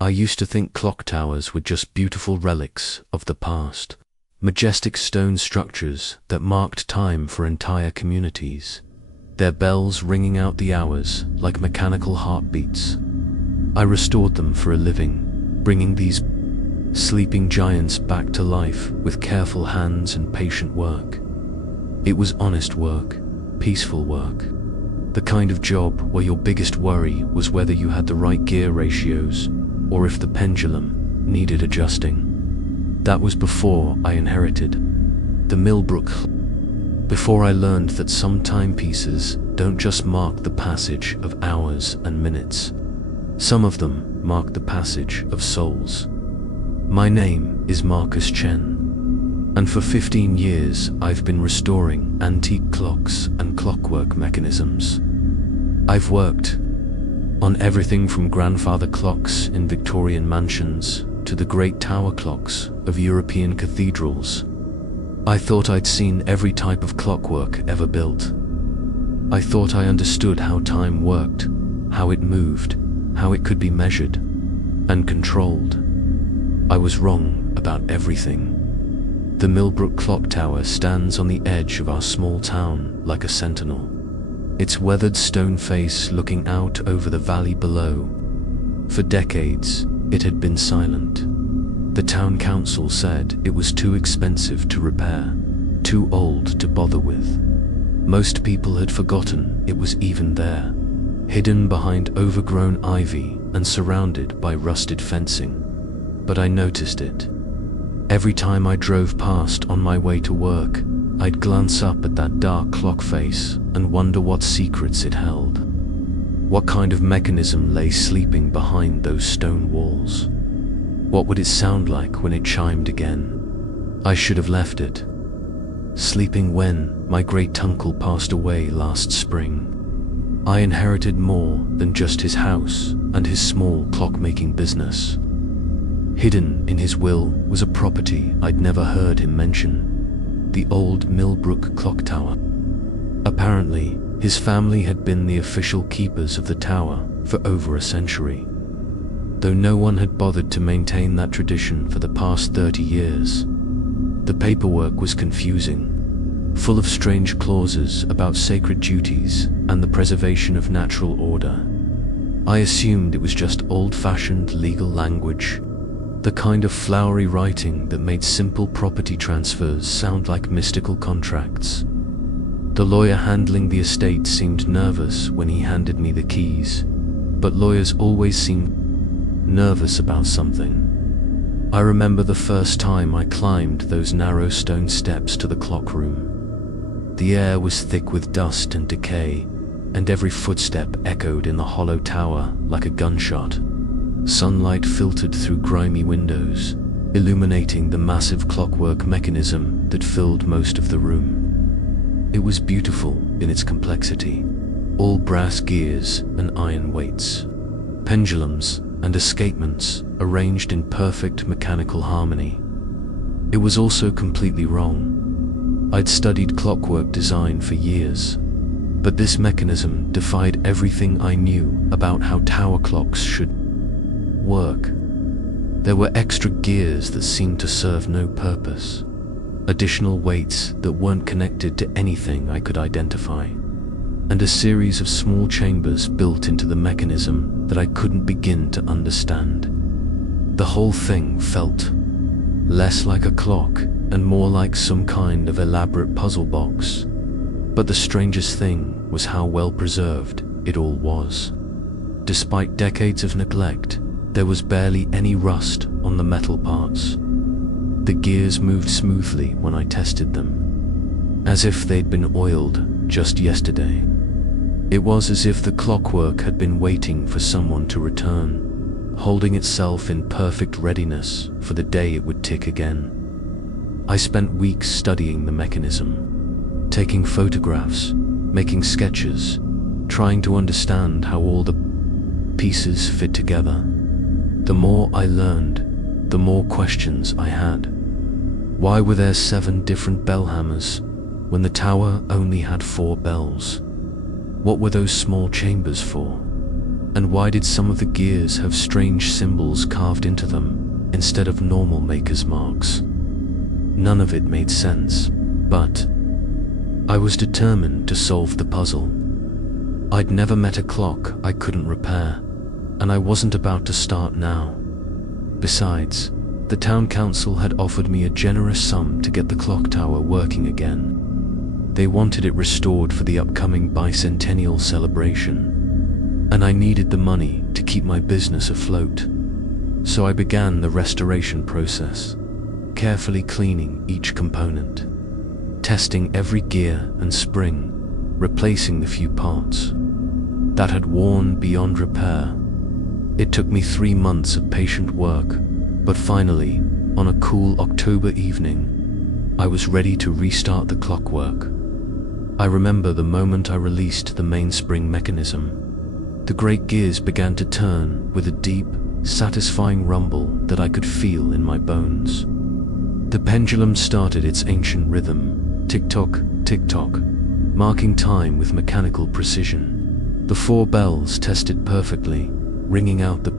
I used to think clock towers were just beautiful relics of the past, majestic stone structures that marked time for entire communities, their bells ringing out the hours like mechanical heartbeats. I restored them for a living, bringing these sleeping giants back to life with careful hands and patient work. It was honest work, peaceful work, the kind of job where your biggest worry was whether you had the right gear ratios or if the pendulum needed adjusting. That was before I inherited the Millbrook. Before I learned that some timepieces don't just mark the passage of hours and minutes. Some of them mark the passage of souls. My name is Marcus Chen, and for 15 years I've been restoring antique clocks and clockwork mechanisms. I've worked on everything from grandfather clocks in Victorian mansions to the great tower clocks of European cathedrals. I thought I'd seen every type of clockwork ever built. I thought I understood how time worked, how it moved, how it could be measured and controlled. I was wrong about everything. The Millbrook Clocktower stands on the edge of our small town like a sentinel, its weathered stone face looking out over the valley below. For decades, it had been silent. The town council said it was too expensive to repair, too old to bother with. Most people had forgotten it was even there, hidden behind overgrown ivy and surrounded by rusted fencing. But I noticed it. Every time I drove past on my way to work, I'd glance up at that dark clock face and wonder what secrets it held. What kind of mechanism lay sleeping behind those stone walls? What would it sound like when it chimed again? I should have left it sleeping when my great-uncle passed away last spring. I inherited more than just his house and his small clockmaking business. Hidden in his will was a property I'd never heard him mention, the old Millbrook Clocktower. Apparently, his family had been the official keepers of the tower for over a century, though no one had bothered to maintain that tradition for the past 30 years. The paperwork was confusing, full of strange clauses about sacred duties and the preservation of natural order. I assumed it was just old-fashioned legal language, the kind of flowery writing that made simple property transfers sound like mystical contracts. The lawyer handling the estate seemed nervous when he handed me the keys, but lawyers always seem nervous about something. I remember the first time I climbed those narrow stone steps to the clock room. The air was thick with dust and decay, and every footstep echoed in the hollow tower like a gunshot. Sunlight filtered through grimy windows, illuminating the massive clockwork mechanism that filled most of the room. It was beautiful in its complexity, all brass gears and iron weights, pendulums and escapements arranged in perfect mechanical harmony. It was also completely wrong. I'd studied clockwork design for years, but this mechanism defied everything I knew about how tower clocks should work. There were extra gears that seemed to serve no purpose, additional weights that weren't connected to anything I could identify, and a series of small chambers built into the mechanism that I couldn't begin to understand. The whole thing felt less like a clock and more like some kind of elaborate puzzle box. But the strangest thing was how well preserved it all was. Despite decades of neglect, there was barely any rust on the metal parts. The gears moved smoothly when I tested them, as if they'd been oiled just yesterday. It was as if the clockwork had been waiting for someone to return, holding itself in perfect readiness for the day it would tick again. I spent weeks studying the mechanism, taking photographs, making sketches, trying to understand how all the pieces fit together. The more I learned, the more questions I had. Why were there 7 different bell hammers when the tower only had 4 bells? What were those small chambers for? And why did some of the gears have strange symbols carved into them instead of normal maker's marks? None of it made sense, but I was determined to solve the puzzle. I'd never met a clock I couldn't repair, and I wasn't about to start now. Besides, the town council had offered me a generous sum to get the clock tower working again. They wanted it restored for the upcoming bicentennial celebration, and I needed the money to keep my business afloat. So I began the restoration process, carefully cleaning each component, testing every gear and spring, replacing the few parts that had worn beyond repair. It took me 3 months of patient work, but finally, on a cool October evening, I was ready to restart the clockwork. I remember the moment I released the mainspring mechanism. The great gears began to turn with a deep, satisfying rumble that I could feel in my bones. The pendulum started its ancient rhythm, tick-tock, tick-tock, marking time with mechanical precision. The 4 bells tested perfectly, ringing out the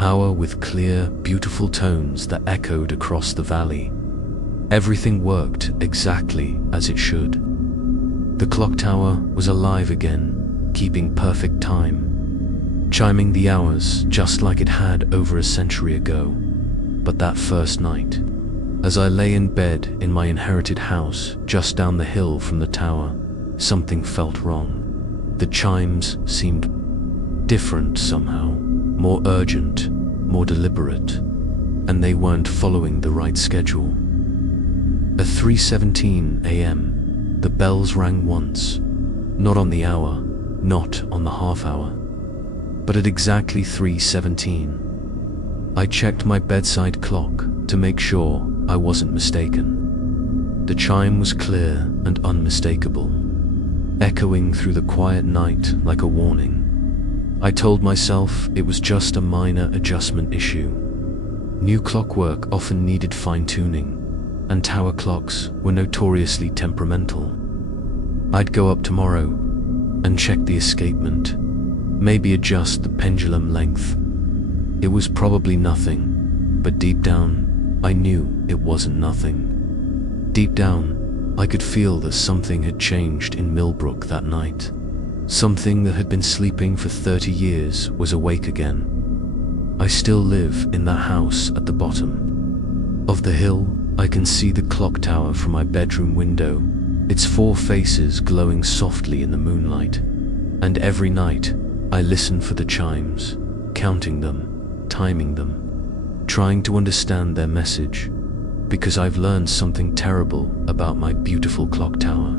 hour with clear, beautiful tones that echoed across the valley. Everything worked exactly as it should. The clock tower was alive again, keeping perfect time, chiming the hours just like it had over a century ago. But that first night, as I lay in bed in my inherited house just down the hill from the tower, something felt wrong. The chimes seemed different somehow, more urgent, more deliberate, and they weren't following the right schedule. At 3:17 a.m., the bells rang once, not on the hour, not on the half hour, but at exactly 3:17. I checked my bedside clock to make sure I wasn't mistaken. The chime was clear and unmistakable, echoing through the quiet night like a warning. I told myself it was just a minor adjustment issue. New clockwork often needed fine-tuning, and tower clocks were notoriously temperamental. I'd go up tomorrow and check the escapement, maybe adjust the pendulum length. It was probably nothing, but deep down, I knew it wasn't nothing. Deep down, I could feel that something had changed in Millbrook that night. Something that had been sleeping for 30 years was awake again. I still live in that house at the bottom of the hill. I can see the clock tower from my bedroom window, its 4 faces glowing softly in the moonlight. And every night, I listen for the chimes, counting them, timing them, trying to understand their message, because I've learned something terrible about my beautiful clock tower.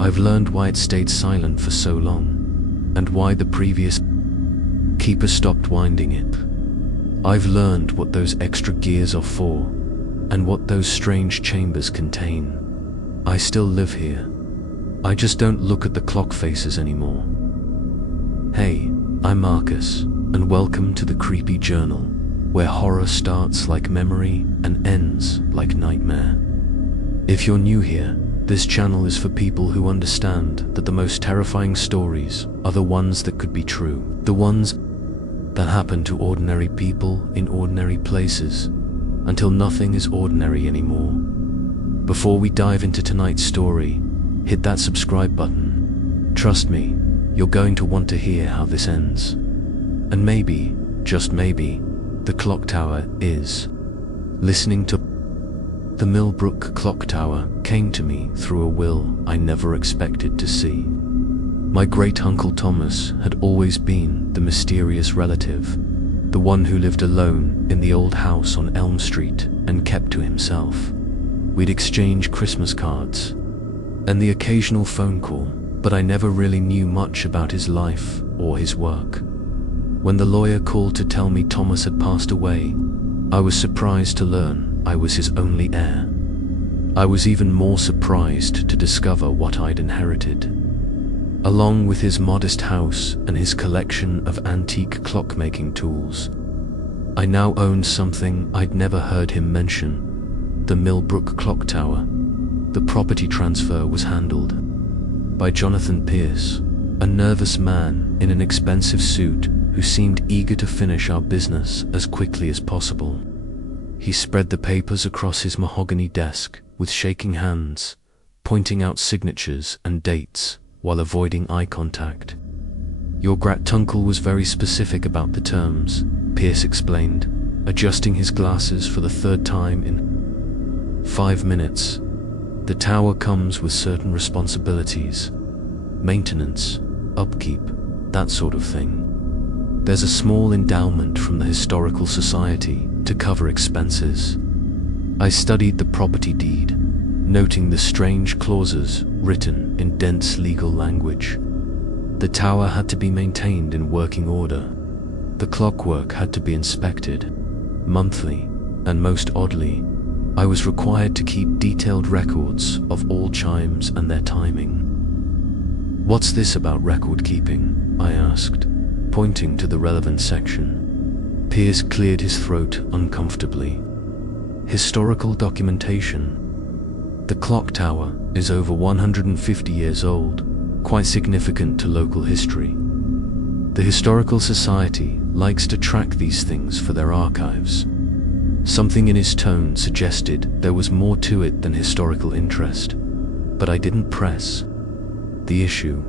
I've learned why it stayed silent for so long, and why the previous keeper stopped winding it. I've learned what those extra gears are for, and what those strange chambers contain. I still live here. I just don't look at the clock faces anymore. Hey, I'm Marcus, and welcome to the Creepy Journal, where horror starts like memory and ends like nightmare. If you're new here, this channel is for people who understand that the most terrifying stories are the ones that could be true, the ones that happen to ordinary people in ordinary places, until nothing is ordinary anymore. Before we dive into tonight's story, hit that subscribe button. Trust me, you're going to want to hear how this ends. And maybe, just maybe, the clock tower is. Listening to the Millbrook Clocktower came to me through a will I never expected to see. My great-uncle Thomas had always been the mysterious relative, the one who lived alone in the old house on Elm Street and kept to himself. We'd exchange Christmas cards and the occasional phone call, but I never really knew much about his life or his work. When the lawyer called to tell me Thomas had passed away, I was surprised to learn I was his only heir. I was even more surprised to discover what I'd inherited. Along with his modest house and his collection of antique clockmaking tools, I now owned something I'd never heard him mention: the Millbrook Clocktower. The property transfer was handled by Jonathan Pierce, a nervous man in an expensive suit who seemed eager to finish our business as quickly as possible. He spread the papers across his mahogany desk with shaking hands, pointing out signatures and dates while avoiding eye contact. "Your Grat-Tunkel was very specific about the terms," Pierce explained, adjusting his glasses for the third time in 5 minutes. "The tower comes with certain responsibilities. Maintenance, upkeep, that sort of thing. There's a small endowment from the Historical Society to cover expenses." I studied the property deed, noting the strange clauses written in dense legal language. The tower had to be maintained in working order. The clockwork had to be inspected monthly, and most oddly, I was required to keep detailed records of all chimes and their timing. "What's this about record keeping?" I asked, pointing to the relevant section. Pierce cleared his throat uncomfortably. "Historical documentation. The clock tower is over 150 years old, quite significant to local history. The Historical Society likes to track these things for their archives." Something in his tone suggested there was more to it than historical interest, but I didn't press the issue.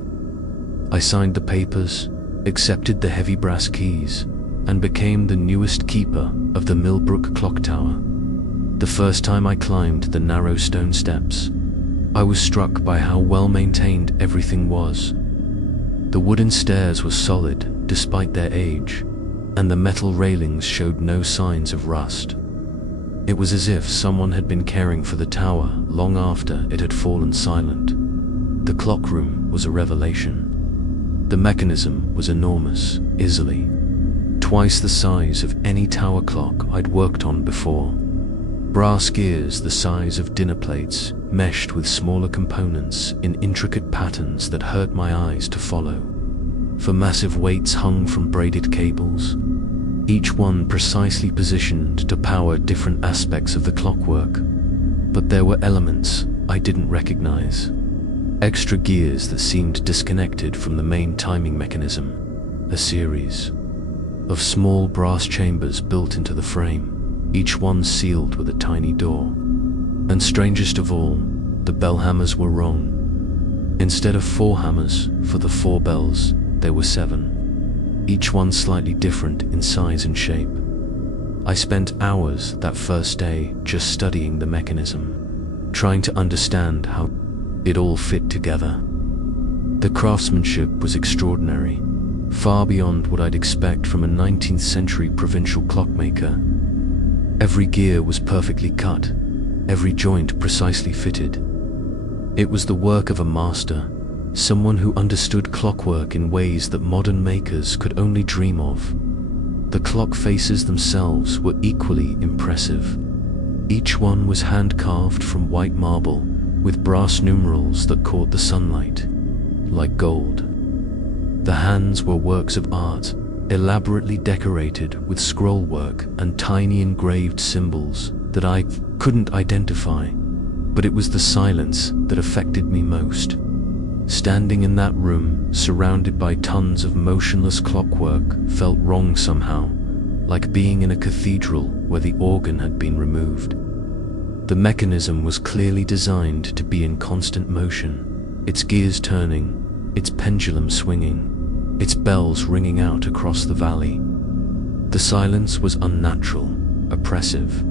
I signed the papers, accepted the heavy brass keys, and became the newest keeper of the Millbrook Clocktower. The first time I climbed the narrow stone steps, I was struck by how well maintained everything was. The wooden stairs were solid despite their age, and the metal railings showed no signs of rust. It was as if someone had been caring for the tower long after it had fallen silent. The clock room was a revelation. The mechanism was enormous, easily twice the size of any tower clock I'd worked on before. Brass gears the size of dinner plates, meshed with smaller components in intricate patterns that hurt my eyes to follow. For massive weights hung from braided cables, each one precisely positioned to power different aspects of the clockwork. But there were elements I didn't recognize. Extra gears that seemed disconnected from the main timing mechanism. A series of small brass chambers built into the frame, each one sealed with a tiny door. And strangest of all, the bell hammers were wrong. Instead of 4 hammers for the 4 bells, there were 7, each one slightly different in size and shape. I spent hours that first day just studying the mechanism, trying to understand how it all fit together. The craftsmanship was extraordinary, far beyond what I'd expect from a 19th century provincial clockmaker. Every gear was perfectly cut, every joint precisely fitted. It was the work of a master, someone who understood clockwork in ways that modern makers could only dream of. The clock faces themselves were equally impressive. Each one was hand-carved from white marble, with brass numerals that caught the sunlight, like gold. The hands were works of art, elaborately decorated with scrollwork and tiny engraved symbols that I couldn't identify, but it was the silence that affected me most. Standing in that room, surrounded by tons of motionless clockwork, felt wrong somehow, like being in a cathedral where the organ had been removed. The mechanism was clearly designed to be in constant motion, its gears turning, its pendulum swinging, its bells ringing out across the valley. The silence was unnatural, oppressive.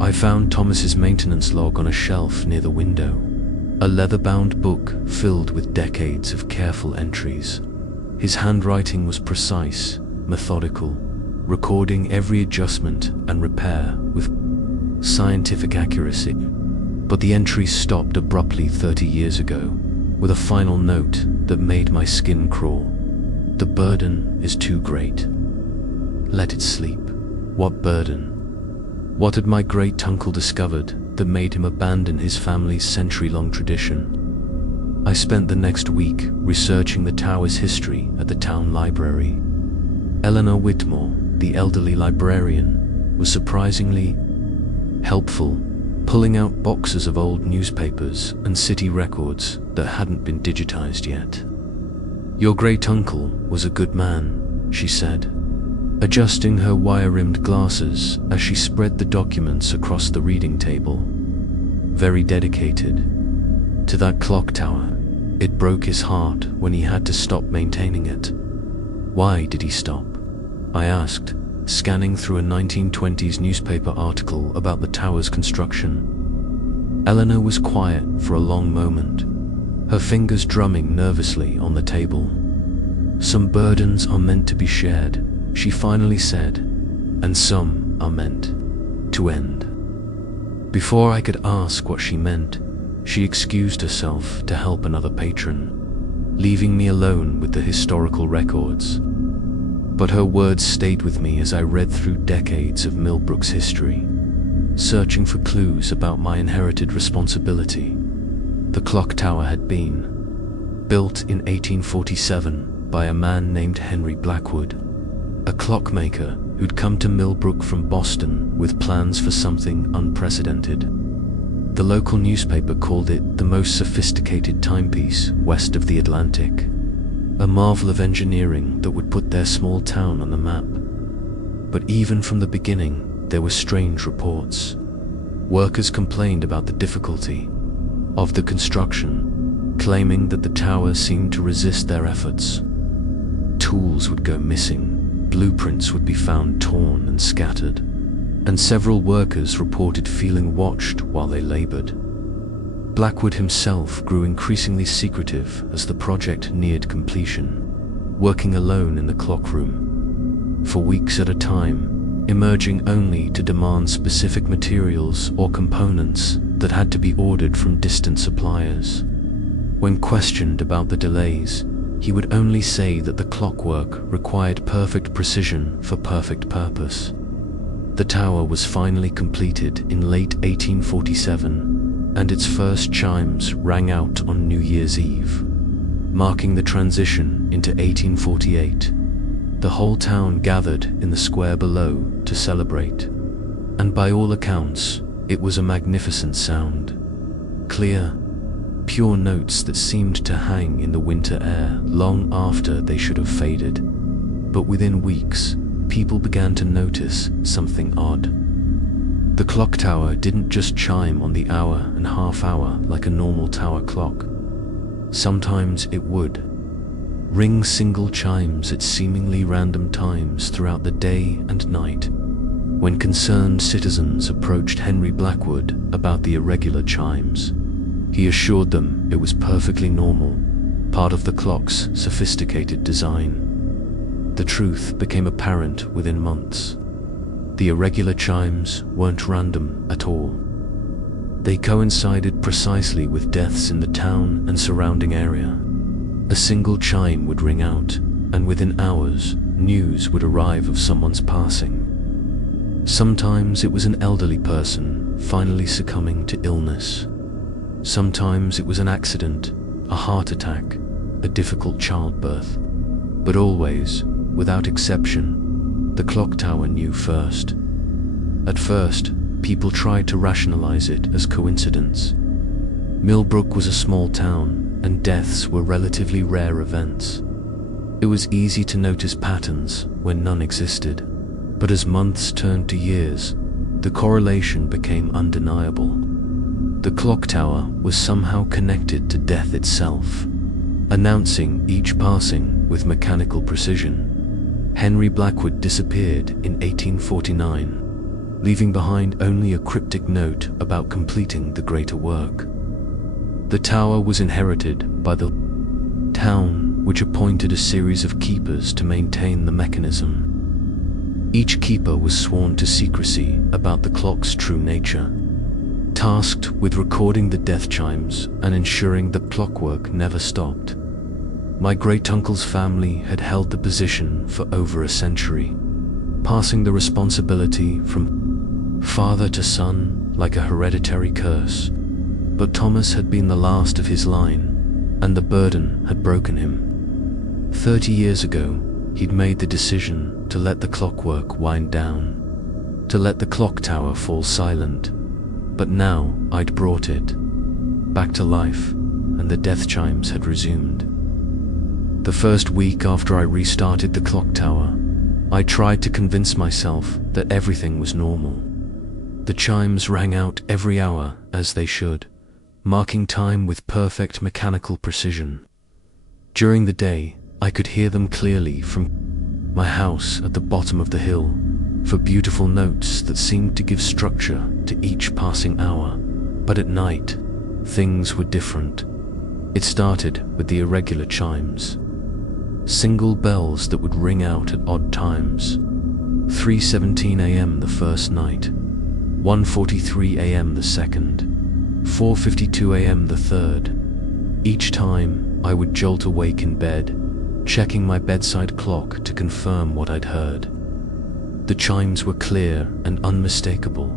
I found Thomas's maintenance log on a shelf near the window, a leather-bound book filled with decades of careful entries. His handwriting was precise, methodical, recording every adjustment and repair with scientific accuracy. But the entries stopped abruptly 30 years ago, with a final note that made my skin crawl. "The burden is too great. Let it sleep." What burden? What had my great-uncle discovered that made him abandon his family's century-long tradition? I spent the next week researching the tower's history at the town library. Eleanor Whitmore, the elderly librarian, was surprisingly helpful, pulling out boxes of old newspapers and city records that hadn't been digitized yet. "Your great-uncle was a good man," she said, adjusting her wire-rimmed glasses as she spread the documents across the reading table. "Very dedicated to that clock tower. It broke his heart when he had to stop maintaining it." "Why did he stop?" I asked, scanning through a 1920s newspaper article about the tower's construction. Eleanor was quiet for a long moment, her fingers drumming nervously on the table. "Some burdens are meant to be shared," she finally said, "and some are meant to end." Before I could ask what she meant, she excused herself to help another patron, leaving me alone with the historical records. But her words stayed with me as I read through decades of Millbrook's history, searching for clues about my inherited responsibility. The clock tower had been built in 1847 by a man named Henry Blackwood, a clockmaker who'd come to Millbrook from Boston with plans for something unprecedented. The local newspaper called it the most sophisticated timepiece west of the Atlantic, a marvel of engineering that would put their small town on the map. But even from the beginning, there were strange reports. Workers complained about the difficulty of the construction, claiming that the tower seemed to resist their efforts. Tools would go missing, blueprints would be found torn and scattered, and several workers reported feeling watched while they labored. Blackwood himself grew increasingly secretive as the project neared completion, working alone in the clock room, for weeks at a time, emerging only to demand specific materials or components that had to be ordered from distant suppliers. When questioned about the delays, he would only say that the clockwork required perfect precision for perfect purpose. The tower was finally completed in late 1847, and its first chimes rang out on New Year's Eve, marking the transition into 1848. The whole town gathered in the square below to celebrate, and by all accounts, it was a magnificent sound. Clear, pure notes that seemed to hang in the winter air long after they should have faded. But within weeks, people began to notice something odd. The clock tower didn't just chime on the hour and half hour like a normal tower clock. Sometimes it would ring single chimes at seemingly random times throughout the day and night. When concerned citizens approached Henry Blackwood about the irregular chimes, he assured them it was perfectly normal, part of the clock's sophisticated design. The truth became apparent within months. The irregular chimes weren't random at all. They coincided precisely with deaths in the town and surrounding area. A single chime would ring out, and within hours, news would arrive of someone's passing. Sometimes it was an elderly person finally succumbing to illness. Sometimes it was an accident, a heart attack, a difficult childbirth. But always, without exception, the clock tower knew first. At first, people tried to rationalize it as coincidence. Millbrook was a small town, and deaths were relatively rare events. It was easy to notice patterns when none existed. But as months turned to years, the correlation became undeniable. The clock tower was somehow connected to death itself, announcing each passing with mechanical precision. Henry Blackwood disappeared in 1849, leaving behind only a cryptic note about completing the greater work. The tower was inherited by the town, which appointed a series of keepers to maintain the mechanism. Each keeper was sworn to secrecy about the clock's true nature, tasked with recording the death chimes and ensuring the clockwork never stopped. My great-uncle's family had held the position for over a century, passing the responsibility from father to son like a hereditary curse. But Thomas had been the last of his line, and the burden had broken him. 30 years ago, he'd made the decision to let the clockwork wind down, to let the clock tower fall silent. But now I'd brought it back to life, and the death chimes had resumed. The first week after I restarted the clock tower, I tried to convince myself that everything was normal. The chimes rang out every hour as they should, marking time with perfect mechanical precision. During the day, I could hear them clearly from my house at the bottom of the hill, for beautiful notes that seemed to give structure to each passing hour. But at night, things were different. It started with the irregular chimes. Single bells that would ring out at odd times. 3:17 a.m. the first night, 1:43 a.m. the second, 4:52 a.m. the third. Each time, I would jolt awake in bed, checking my bedside clock to confirm what I'd heard. The chimes were clear and unmistakable,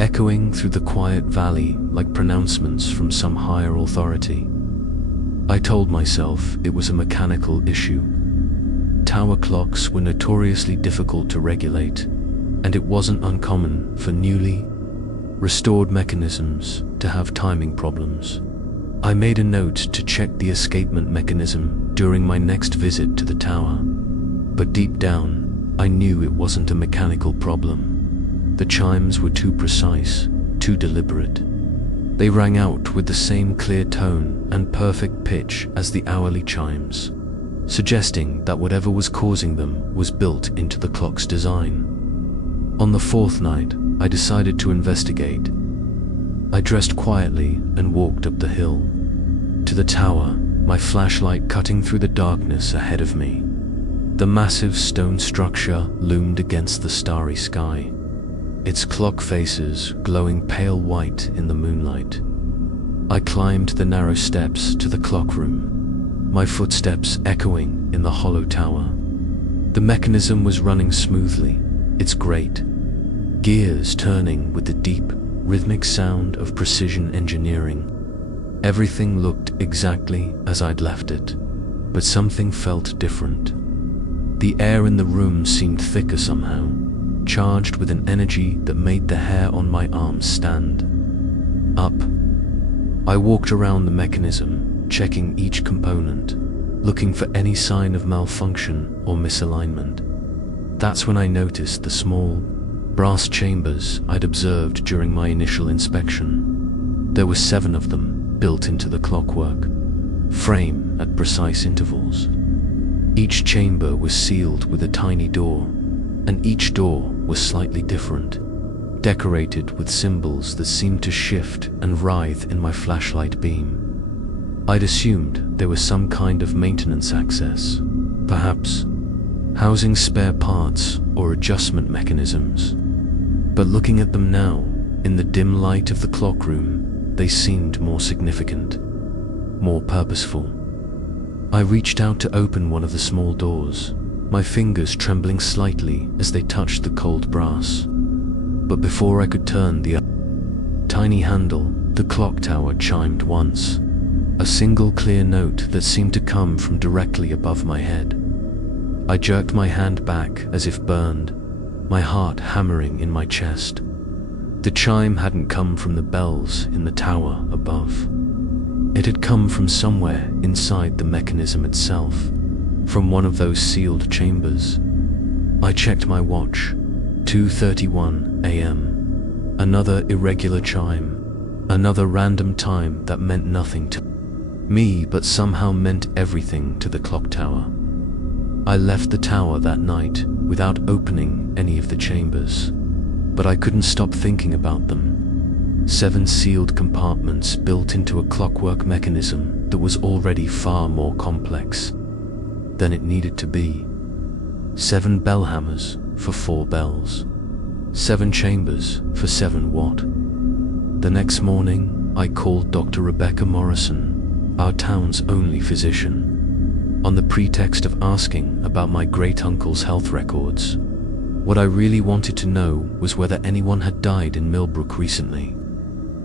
echoing through the quiet valley like pronouncements from some higher authority. I told myself it was a mechanical issue. Tower clocks were notoriously difficult to regulate, and it wasn't uncommon for newly restored mechanisms to have timing problems. I made a note to check the escapement mechanism during my next visit to the tower, but deep down, I knew it wasn't a mechanical problem. The chimes were too precise, too deliberate. They rang out with the same clear tone and perfect pitch as the hourly chimes, suggesting that whatever was causing them was built into the clock's design. On the fourth night, I decided to investigate. I dressed quietly and walked up the hill to the tower, my flashlight cutting through the darkness ahead of me. The massive stone structure loomed against the starry sky, its clock faces glowing pale white in the moonlight. I climbed the narrow steps to the clock room, my footsteps echoing in the hollow tower. The mechanism was running smoothly, its great gears turning with the deep, rhythmic sound of precision engineering. Everything looked exactly as I'd left it, but something felt different. The air in the room seemed thicker somehow, charged with an energy that made the hair on my arms stand up. I walked around the mechanism, checking each component, looking for any sign of malfunction or misalignment. That's when I noticed the small, brass chambers I'd observed during my initial inspection. There were 7 of them built into the clockwork frame at precise intervals. Each chamber was sealed with a tiny door, and each door was slightly different, decorated with symbols that seemed to shift and writhe in my flashlight beam. I'd assumed there was some kind of maintenance access, perhaps housing spare parts or adjustment mechanisms. But looking at them now, in the dim light of the clock room, they seemed more significant, more purposeful. I reached out to open one of the small doors, my fingers trembling slightly as they touched the cold brass. But before I could turn the tiny handle, the clock tower chimed once, a single clear note that seemed to come from directly above my head. I jerked my hand back as if burned, my heart hammering in my chest. The chime hadn't come from the bells in the tower above. It had come from somewhere inside the mechanism itself, from one of those sealed chambers. I checked my watch. 2:31 a.m. Another irregular chime, another random time that meant nothing to me but somehow meant everything to the clock tower. I left the tower that night without opening any of the chambers, but I couldn't stop thinking about them. 7 sealed compartments built into a clockwork mechanism that was already far more complex than it needed to be. 7 bell hammers for 4 bells. 7 chambers for 7 watt. The next morning, I called Dr. Rebecca Morrison, our town's only physician, on the pretext of asking about my great-uncle's health records. What I really wanted to know was whether anyone had died in Millbrook recently.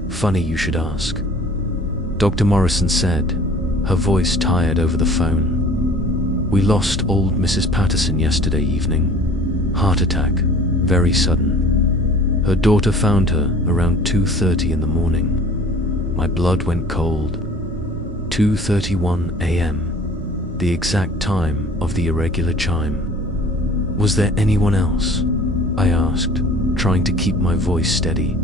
Funny you should ask. Dr. Morrison said, her voice tired over the phone. We lost old Mrs. Patterson yesterday evening. Heart attack, very sudden. Her daughter found her around 2:30 in the morning. My blood went cold. 2:31 a.m. the exact time of the irregular chime. Was there anyone else? I asked, trying to keep my voice steady.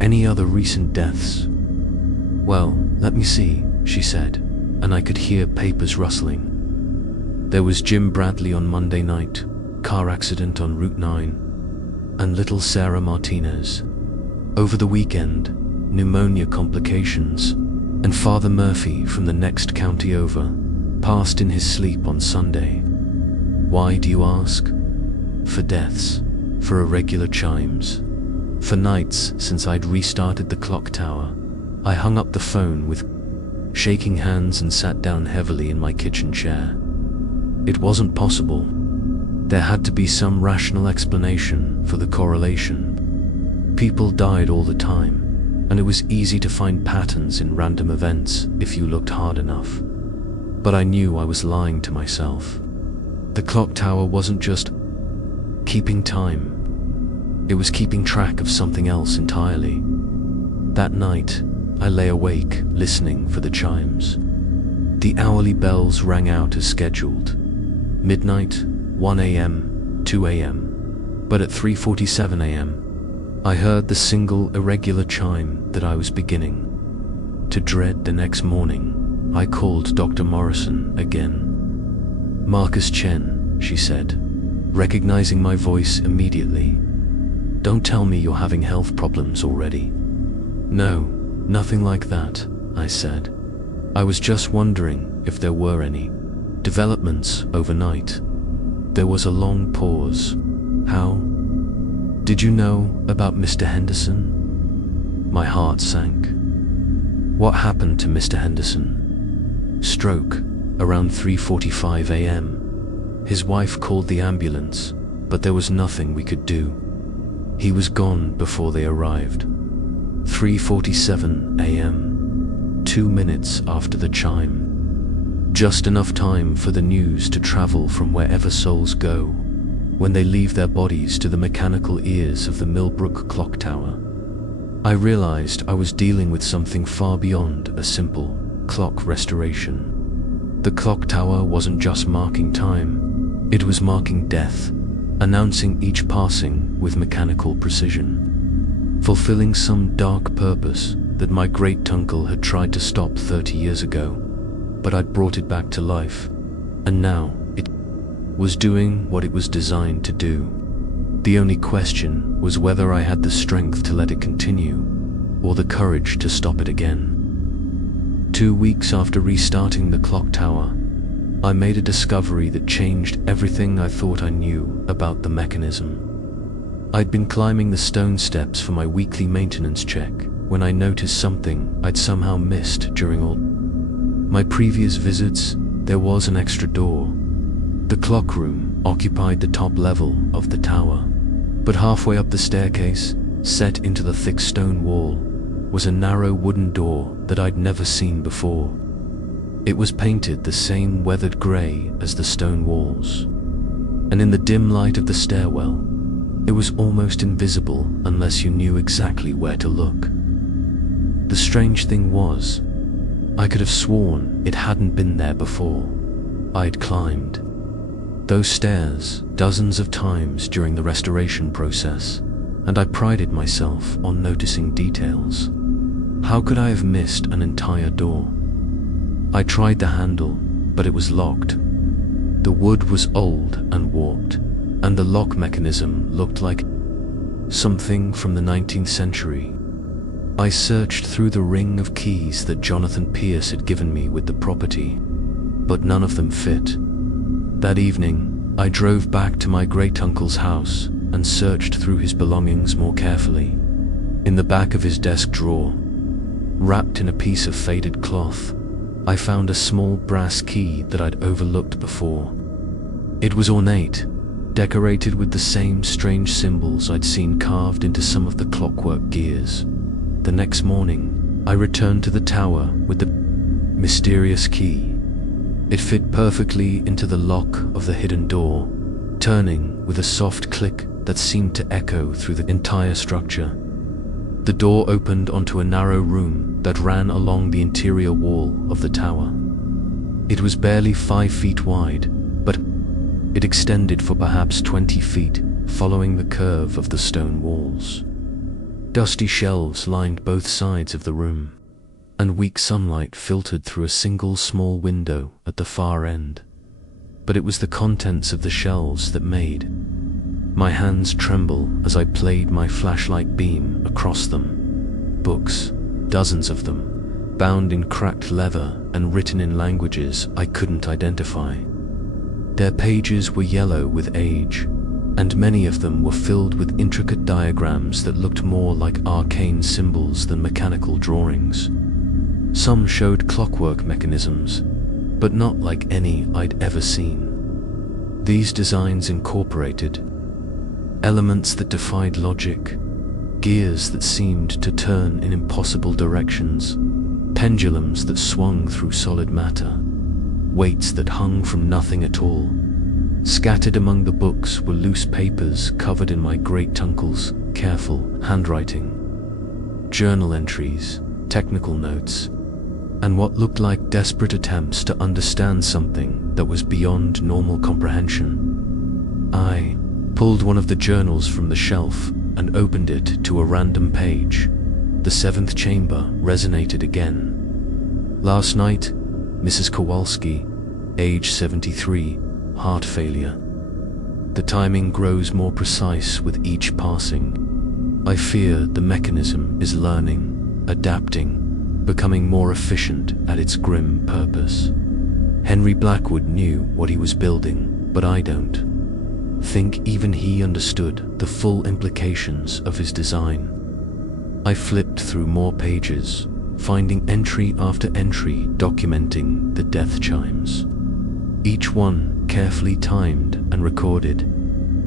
Any other recent deaths? Well, let me see, she said, and I could hear papers rustling. There was Jim Bradley on Monday night, car accident on Route 9, and little Sarah Martinez. Over the weekend, pneumonia complications, and Father Murphy from the next county over passed in his sleep on Sunday. Why, do you ask? For deaths, for irregular chimes. For nights since I'd restarted the clock tower, I hung up the phone with shaking hands and sat down heavily in my kitchen chair. It wasn't possible. There had to be some rational explanation for the correlation. People died all the time, and it was easy to find patterns in random events if you looked hard enough. But I knew I was lying to myself. The clock tower wasn't just keeping time. It was keeping track of something else entirely. That night, I lay awake, listening for the chimes. The hourly bells rang out as scheduled. Midnight, 1 a.m., 2 a.m. But at 3:47 a.m., I heard the single irregular chime that I was beginning to dread. The next morning, I called Dr. Morrison again. Marcus Chen, she said, recognizing my voice immediately. Don't tell me you're having health problems already. No, nothing like that, I said. I was just wondering if there were any developments overnight. There was a long pause. How? Did you know about Mr. Henderson? My heart sank. What happened to Mr. Henderson? Stroke, around 3:45 a.m. His wife called the ambulance, but there was nothing we could do. He was gone before they arrived. 3:47 a.m., 2 minutes after the chime. Just enough time for the news to travel from wherever souls go when they leave their bodies to the mechanical ears of the Millbrook Clocktower. I realized I was dealing with something far beyond a simple clock restoration. The clock tower wasn't just marking time, it was marking death, announcing each passing with mechanical precision, fulfilling some dark purpose that my great-uncle had tried to stop 30 years ago, but I'd brought it back to life, and now it was doing what it was designed to do. The only question was whether I had the strength to let it continue, or the courage to stop it again. 2 weeks after restarting the clock tower, I made a discovery that changed everything I thought I knew about the mechanism. I'd been climbing the stone steps for my weekly maintenance check when I noticed something I'd somehow missed during all my previous visits. There was an extra door. The clock room occupied the top level of the tower, but halfway up the staircase, set into the thick stone wall, was a narrow wooden door that I'd never seen before. It was painted the same weathered grey as the stone walls, and in the dim light of the stairwell, it was almost invisible unless you knew exactly where to look. The strange thing was, I could have sworn it hadn't been there before. I'd climbed those stairs dozens of times during the restoration process, and I prided myself on noticing details. How could I have missed an entire door? I tried the handle, but it was locked. The wood was old and warped, and the lock mechanism looked like something from the 19th century. I searched through the ring of keys that Jonathan Pierce had given me with the property, but none of them fit. That evening, I drove back to my great-uncle's house and searched through his belongings more carefully. In the back of his desk drawer, wrapped in a piece of faded cloth, I found a small brass key that I'd overlooked before. It was ornate, decorated with the same strange symbols I'd seen carved into some of the clockwork gears. The next morning, I returned to the tower with the mysterious key. It fit perfectly into the lock of the hidden door, turning with a soft click that seemed to echo through the entire structure. The door opened onto a narrow room that ran along the interior wall of the tower. It was barely 5 feet wide, but it extended for perhaps 20 feet, following the curve of the stone walls. Dusty shelves lined both sides of the room, and weak sunlight filtered through a single small window at the far end. But it was the contents of the shelves that made my hands tremble as I played my flashlight beam across them. Books, dozens of them, bound in cracked leather and written in languages I couldn't identify. Their pages were yellow with age, and many of them were filled with intricate diagrams that looked more like arcane symbols than mechanical drawings. Some showed clockwork mechanisms, but not like any I'd ever seen. These designs incorporated elements that defied logic, gears that seemed to turn in impossible directions, pendulums that swung through solid matter, weights that hung from nothing at all. Scattered among the books were loose papers covered in my great-uncle's careful handwriting, journal entries, technical notes, and what looked like desperate attempts to understand something that was beyond normal comprehension. I pulled one of the journals from the shelf and opened it to a random page. The 7th chamber resonated again. Last night, Mrs. Kowalski, age 73, heart failure. The timing grows more precise with each passing. I fear the mechanism is learning, adapting, becoming more efficient at its grim purpose. Henry Blackwood knew what he was building, but I don't think even he understood the full implications of his design. I flipped through more pages, finding entry after entry documenting the death chimes. Each one carefully timed and recorded.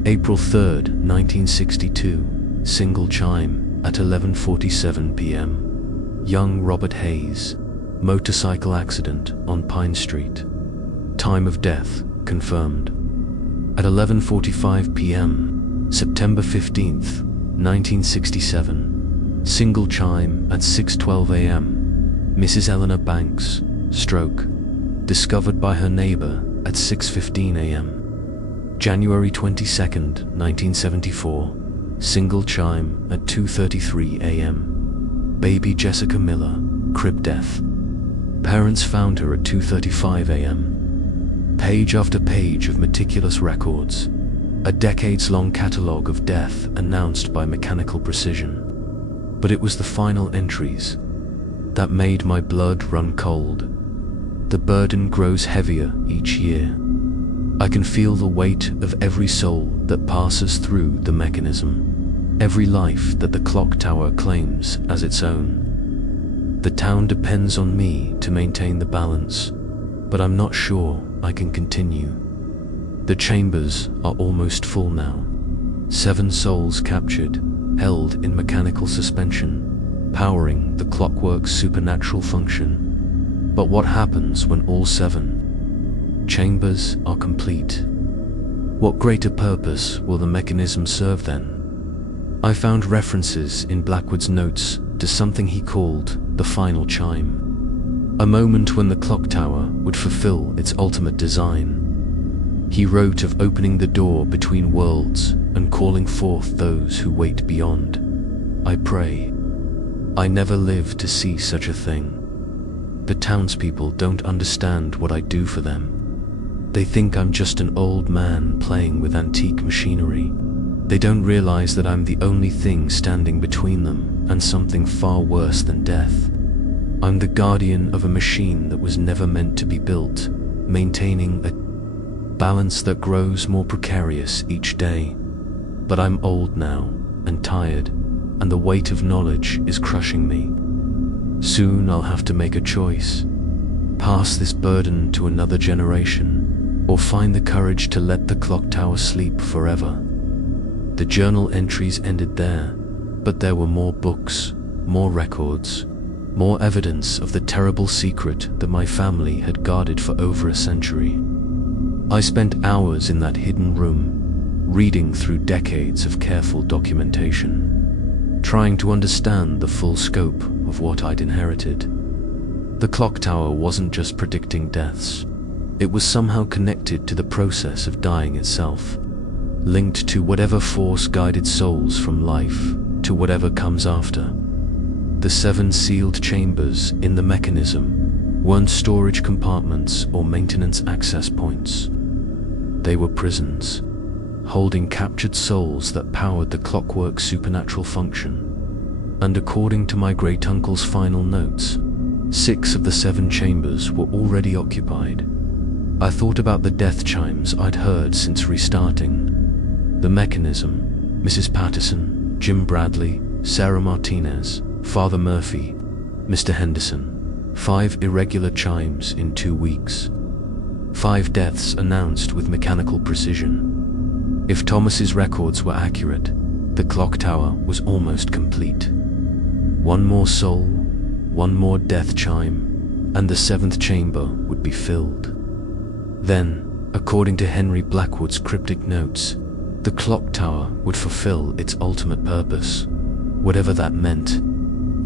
April 3rd, 1962, single chime at 11:47 p.m. Young Robert Hayes, motorcycle accident on Pine Street. Time of death confirmed. At 11:45 p.m., September 15th, 1967, single chime at 6:12 a.m. Mrs. Eleanor Banks, stroke, discovered by her neighbor at 6:15 a.m. January 22nd, 1974, single chime at 2:33 a.m. Baby Jessica Miller, crib death. Parents found her at 2:35 a.m. Page after page of meticulous records, a decades-long catalogue of death announced by mechanical precision. But it was the final entries that made my blood run cold. The burden grows heavier each year. I can feel the weight of every soul that passes through the mechanism, every life that the clock tower claims as its own. The town depends on me to maintain the balance, but I'm not sure I can continue. The chambers are almost full now. 7 souls captured, held in mechanical suspension, powering the clockwork's supernatural function. But what happens when all 7 chambers are complete? What greater purpose will the mechanism serve then? I found references in Blackwood's notes to something he called the final chime, a moment when the clock tower would fulfill its ultimate design. He wrote of opening the door between worlds and calling forth those who wait beyond. I pray I never live to see such a thing. The townspeople don't understand what I do for them. They think I'm just an old man playing with antique machinery. They don't realize that I'm the only thing standing between them and something far worse than death. I'm the guardian of a machine that was never meant to be built, maintaining a balance that grows more precarious each day. But I'm old now and tired, and the weight of knowledge is crushing me. Soon I'll have to make a choice: pass this burden to another generation, or find the courage to let the clock tower sleep forever. The journal entries ended there, but there were more books, more records, more evidence of the terrible secret that my family had guarded for over a century. I spent hours in that hidden room, reading through decades of careful documentation, trying to understand the full scope of what I'd inherited. The clock tower wasn't just predicting deaths. It was somehow connected to the process of dying itself, linked to whatever force guided souls from life to whatever comes after. The 7 sealed chambers in the mechanism weren't storage compartments or maintenance access points. They were prisons, holding captured souls that powered the clockwork supernatural function. And according to my great-uncle's final notes, 6 of the 7 chambers were already occupied. I thought about the death chimes I'd heard since restarting. The mechanism, Mrs. Patterson, Jim Bradley, Sarah Martinez, Father Murphy, Mr. Henderson. 5 irregular chimes in 2 weeks. 5 deaths announced with mechanical precision. If Thomas's records were accurate, the clock tower was almost complete. 1 more soul, 1 more death chime, and the 7th chamber would be filled. Then, according to Henry Blackwood's cryptic notes, the clock tower would fulfill its ultimate purpose, whatever that meant.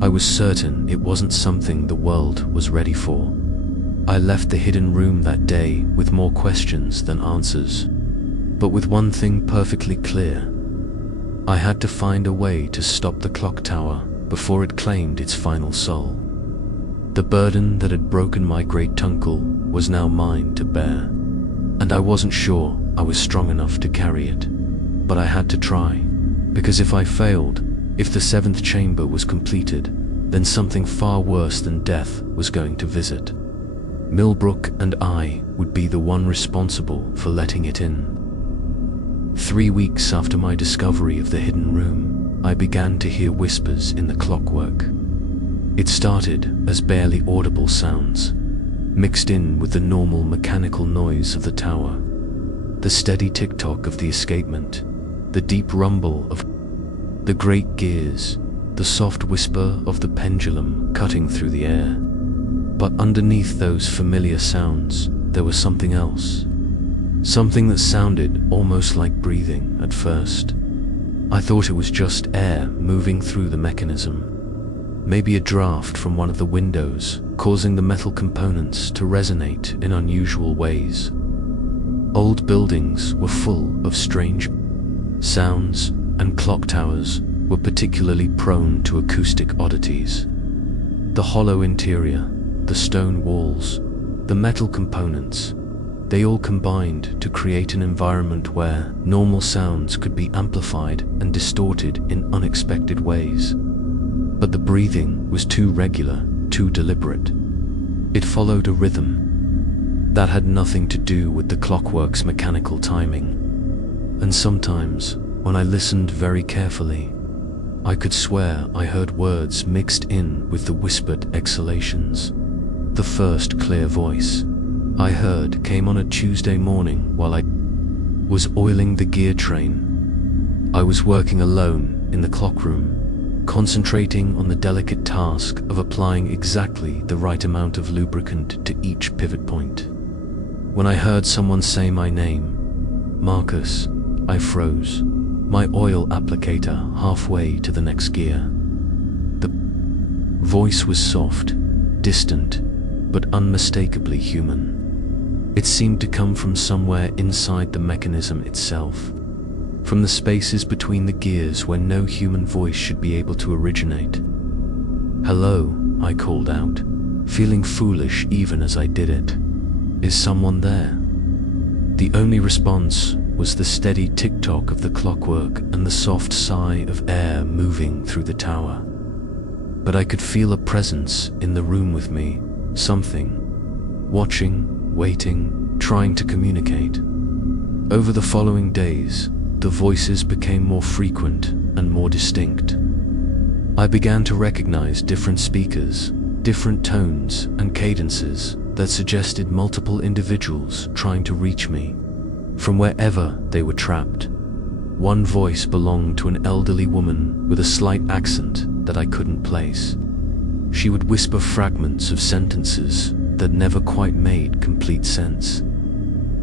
I was certain it wasn't something the world was ready for. I left the hidden room that day with more questions than answers, but with one thing perfectly clear. I had to find a way to stop the clock tower before it claimed its final soul. The burden that had broken my great-uncle was now mine to bear, and I wasn't sure I was strong enough to carry it. But I had to try, because if I failed, if the 7th chamber was completed, then something far worse than death was going to visit. Millbrook and I would be the one responsible for letting it in. 3 weeks after my discovery of the hidden room, I began to hear whispers in the clockwork. It started as barely audible sounds, mixed in with the normal mechanical noise of the tower. The steady tick-tock of the escapement, the deep rumble of the great gears, the soft whisper of the pendulum cutting through the air. But underneath those familiar sounds, there was something else. Something that sounded almost like breathing at first. I thought it was just air moving through the mechanism. Maybe a draft from one of the windows, causing the metal components to resonate in unusual ways. Old buildings were full of strange sounds, and clock towers were particularly prone to acoustic oddities. The hollow interior, the stone walls, the metal components, they all combined to create an environment where normal sounds could be amplified and distorted in unexpected ways. But the breathing was too regular, too deliberate. It followed a rhythm that had nothing to do with the clockwork's mechanical timing. And sometimes, when I listened very carefully, I could swear I heard words mixed in with the whispered exhalations. The first clear voice I heard came on a Tuesday morning while I was oiling the gear train. I was working alone in the clockroom, concentrating on the delicate task of applying exactly the right amount of lubricant to each pivot point. When I heard someone say my name, Marcus, I froze, my oil applicator halfway to the next gear. The voice was soft, distant, but unmistakably human. It seemed to come from somewhere inside the mechanism itself, from the spaces between the gears where no human voice should be able to originate. "Hello," I called out, feeling foolish even as I did it. "Is someone there?" The only response was the steady tick-tock of the clockwork and the soft sigh of air moving through the tower. But I could feel a presence in the room with me, something, watching, waiting, trying to communicate. Over the following days, the voices became more frequent and more distinct. I began to recognize different speakers, different tones and cadences that suggested multiple individuals trying to reach me, from wherever they were trapped. One voice belonged to an elderly woman with a slight accent that I couldn't place. She would whisper fragments of sentences that never quite made complete sense.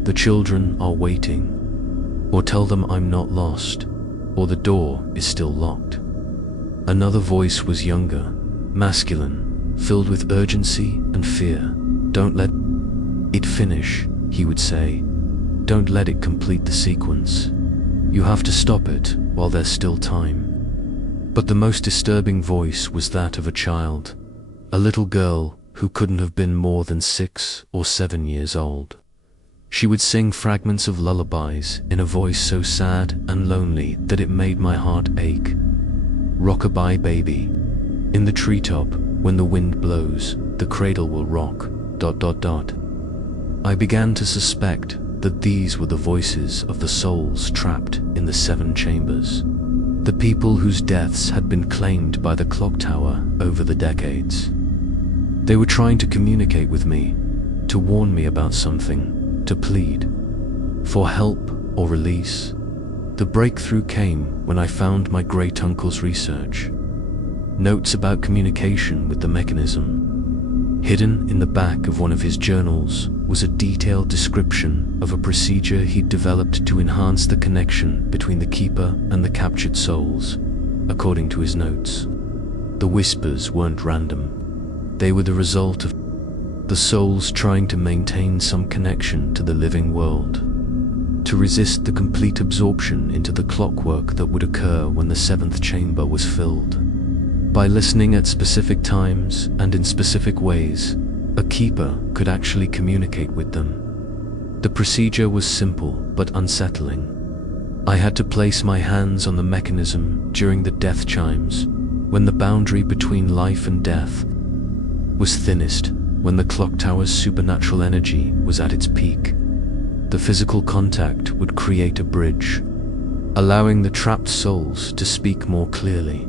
"The children are waiting," or "tell them I'm not lost," or "the door is still locked." Another voice was younger, masculine, filled with urgency and fear. "Don't let it finish. he would say. Don't let it complete the sequence. You have to stop it while there's still time. But the most disturbing voice was that of a child, a little girl who couldn't have been more than 6 or 7 years old. She would sing fragments of lullabies in a voice so sad and lonely that it made my heart ache. Rock-a-bye baby. In the treetop, when the wind blows, the cradle will rock, ... I began to suspect that these were the voices of the souls trapped in the 7 chambers. The people whose deaths had been claimed by the clock tower over the decades. They were trying to communicate with me, to warn me about something, to plead for help or release. The breakthrough came when I found my great-uncle's research. Notes about communication with the mechanism. Hidden in the back of one of his journals was a detailed description of a procedure he'd developed to enhance the connection between the keeper and the captured souls. According to his notes, the whispers weren't random. They were the result of the souls trying to maintain some connection to the living world, to resist the complete absorption into the clockwork that would occur when the 7th chamber was filled. By listening at specific times and in specific ways, a keeper could actually communicate with them. The procedure was simple but unsettling. I had to place my hands on the mechanism during the death chimes, when the boundary between life and death was thinnest, when the clock tower's supernatural energy was at its peak. The physical contact would create a bridge, allowing the trapped souls to speak more clearly.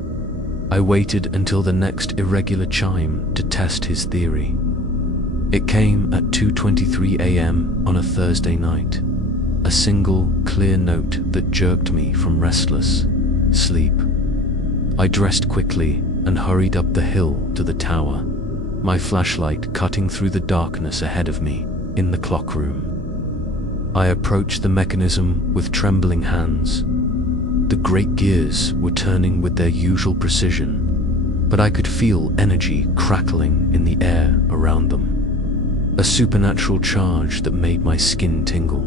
I waited until the next irregular chime to test his theory. It came at 2:23 a.m. on a Thursday night, a single, clear note that jerked me from restless sleep. I dressed quickly and hurried up the hill to the tower, my flashlight cutting through the darkness ahead of me in the clock room. I approached the mechanism with trembling hands. The great gears were turning with their usual precision, but I could feel energy crackling in the air around them. A supernatural charge that made my skin tingle.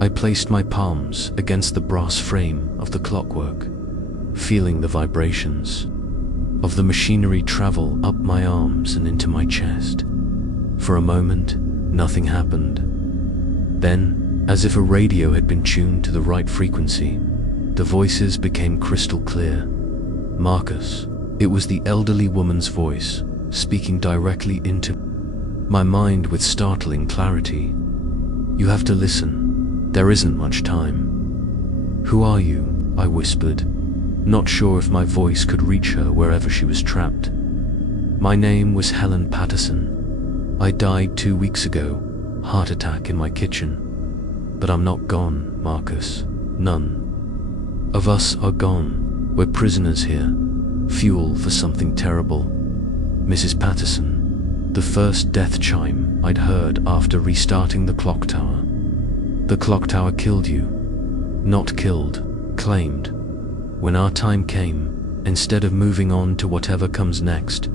I placed my palms against the brass frame of the clockwork, feeling the vibrations of the machinery travel up my arms and into my chest. For a moment, nothing happened. Then, as if a radio had been tuned to the right frequency, the voices became crystal clear. Marcus. It was the elderly woman's voice, speaking directly into my mind with startling clarity. You have to listen. There isn't much time. Who are you? I whispered, not sure if my voice could reach her wherever she was trapped. My name was Helen Patterson. I died 2 weeks ago, heart attack in my kitchen. But I'm not gone, Marcus. None of us are gone. We're prisoners here, fuel for something terrible. Mrs. Patterson, the first death chime I'd heard after restarting the clock tower. The clock tower killed you. Not killed, claimed. When our time came, instead of moving on to whatever comes next,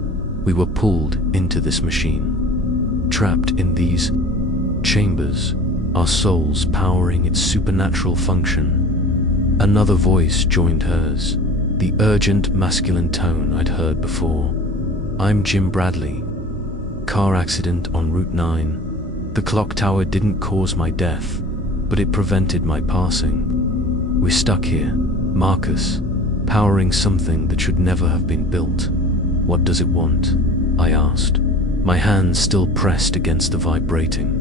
we were pulled into this machine. Trapped in these chambers, our souls powering its supernatural function. Another voice joined hers, the urgent masculine tone I'd heard before. I'm Jim Bradley. Car accident on Route 9. The clock tower didn't cause my death, but it prevented my passing. We're stuck here, Marcus, powering something that should never have been built. What does it want? I asked, my hands still pressed against the vibrating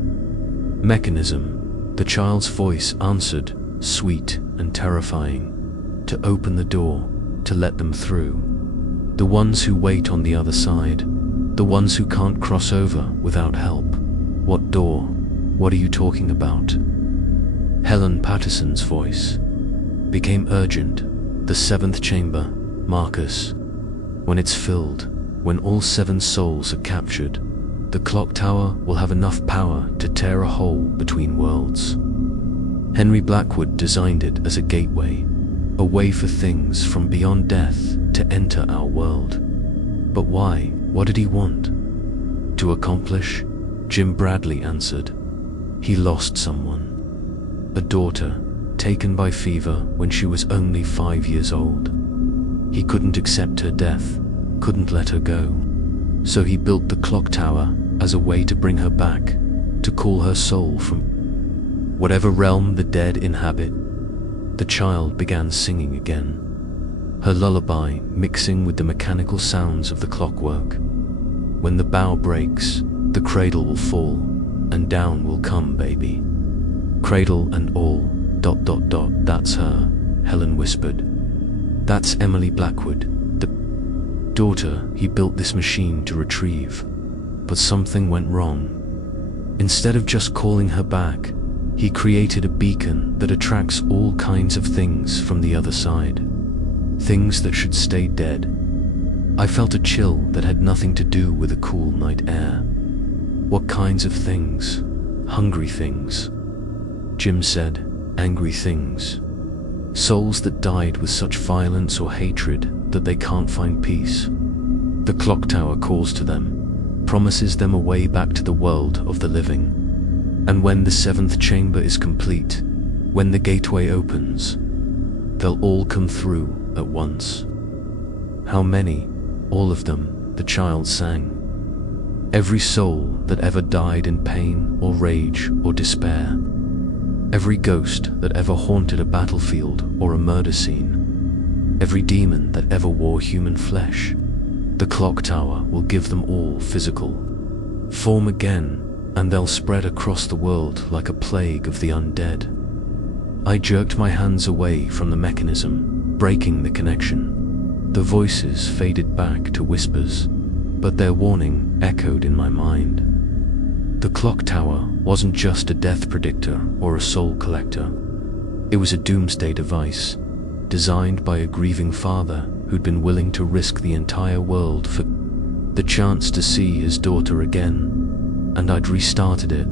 mechanism. The child's voice answered, sweet and terrifying. To open the door, to let them through. The ones who wait on the other side. The ones who can't cross over without help. What door? What are you talking about? Helen Patterson's voice became urgent. The 7th chamber, Marcus. When it's filled, when all 7 souls are captured, the clock tower will have enough power to tear a hole between worlds. Henry Blackwood designed it as a gateway, a way for things from beyond death to enter our world. But why? What did he want to accomplish? Jim Bradley answered. He lost someone. A daughter, taken by fever when she was only 5 years old. He couldn't accept her death, couldn't let her go. So he built the clock tower as a way to bring her back, to call her soul from whatever realm the dead inhabit. The child began singing again, her lullaby mixing with the mechanical sounds of the clockwork. When the bough breaks, the cradle will fall, and down will come baby. Cradle and all, ... That's her, Helen whispered. That's Emily Blackwood, the daughter he built this machine to retrieve. But something went wrong. Instead of just calling her back, he created a beacon that attracts all kinds of things from the other side. Things that should stay dead. I felt a chill that had nothing to do with the cool night air. What kinds of things? Hungry things. Jim said, angry things. Souls that died with such violence or hatred that they can't find peace. The clock tower calls to them, promises them a way back to the world of the living. And when the 7th chamber is complete, when the gateway opens, they'll all come through at once. How many? All of them, the child sang. Every soul that ever died in pain or rage or despair. Every ghost that ever haunted a battlefield or a murder scene. Every demon that ever wore human flesh. The clock tower will give them all physical form again, and they'll spread across the world like a plague of the undead. I jerked my hands away from the mechanism, breaking the connection. The voices faded back to whispers, but their warning echoed in my mind. The clock tower wasn't just a death predictor or a soul collector. It was a doomsday device, designed by a grieving father who'd been willing to risk the entire world for the chance to see his daughter again. And I'd restarted it.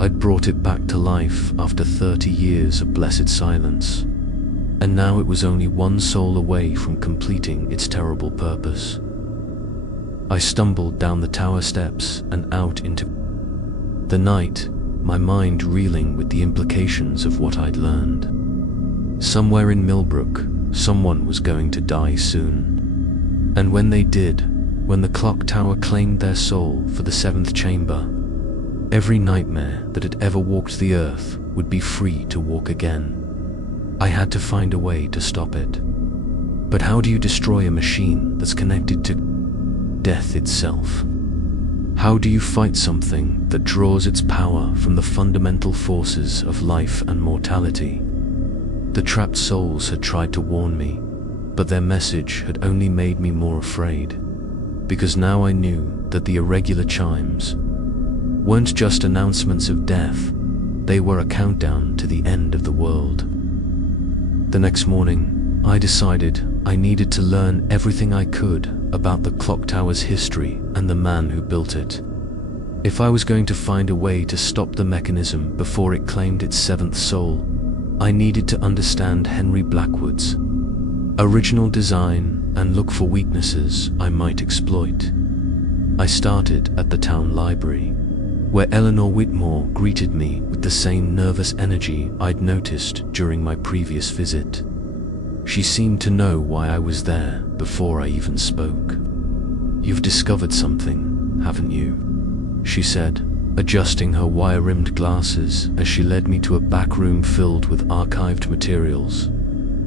I'd brought it back to life after 30 years of blessed silence. And now it was only one soul away from completing its terrible purpose. I stumbled down the tower steps and out into the night, my mind reeling with the implications of what I'd learned. Somewhere in Millbrook, someone was going to die soon. And when they did, when the clock tower claimed their soul for the 7th chamber, every nightmare that had ever walked the earth would be free to walk again. I had to find a way to stop it. But how do you destroy a machine that's connected to death itself? How do you fight something that draws its power from the fundamental forces of life and mortality? The trapped souls had tried to warn me, but their message had only made me more afraid, because now I knew that the irregular chimes weren't just announcements of death, they were a countdown to the end of the world. The next morning, I decided I needed to learn everything I could about the clock tower's history and the man who built it. If I was going to find a way to stop the mechanism before it claimed its 7th soul, I needed to understand Henry Blackwood's original design and look for weaknesses I might exploit. I started at the town library, where Eleanor Whitmore greeted me with the same nervous energy I'd noticed during my previous visit. She seemed to know why I was there before I even spoke. "You've discovered something, haven't you?" she said, adjusting her wire-rimmed glasses as she led me to a back room filled with archived materials.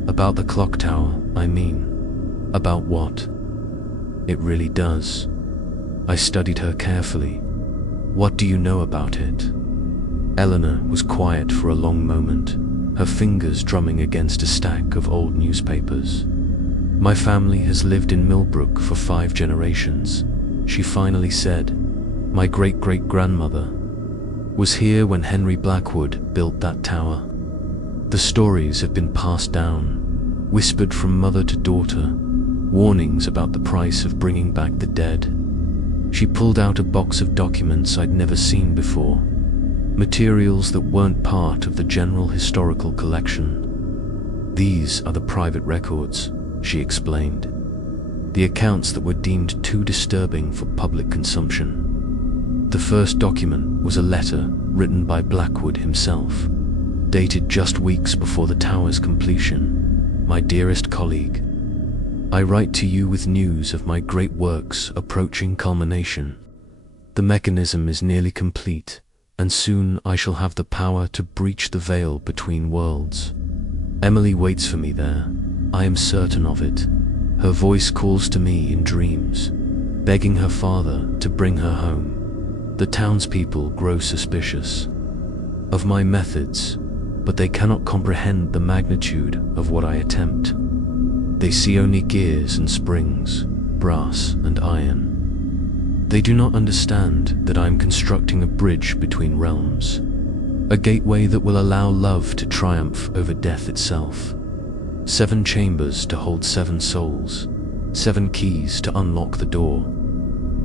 "About the clock tower, I mean." "About what?" "It really does." I studied her carefully. "What do you know about it?" Eleanor was quiet for a long moment, her fingers drumming against a stack of old newspapers. "My family has lived in Millbrook for 5 generations," she finally said. "My great-great-grandmother was here when Henry Blackwood built that tower. The stories have been passed down, whispered from mother to daughter, warnings about the price of bringing back the dead." She pulled out a box of documents I'd never seen before, materials that weren't part of the general historical collection. "These are the private records," she explained. "The accounts that were deemed too disturbing for public consumption." The first document was a letter written by Blackwood himself, dated just weeks before the tower's completion. My dearest colleague, I write to you with news of my great works approaching culmination. The mechanism is nearly complete, and soon I shall have the power to breach the veil between worlds. Emily waits for me there. I am certain of it. Her voice calls to me in dreams, begging her father to bring her home. The townspeople grow suspicious of my methods, but they cannot comprehend the magnitude of what I attempt. They see only gears and springs, brass and iron. They do not understand that I am constructing a bridge between realms, a gateway that will allow love to triumph over death itself. 7 chambers to hold 7 souls, 7 keys to unlock the door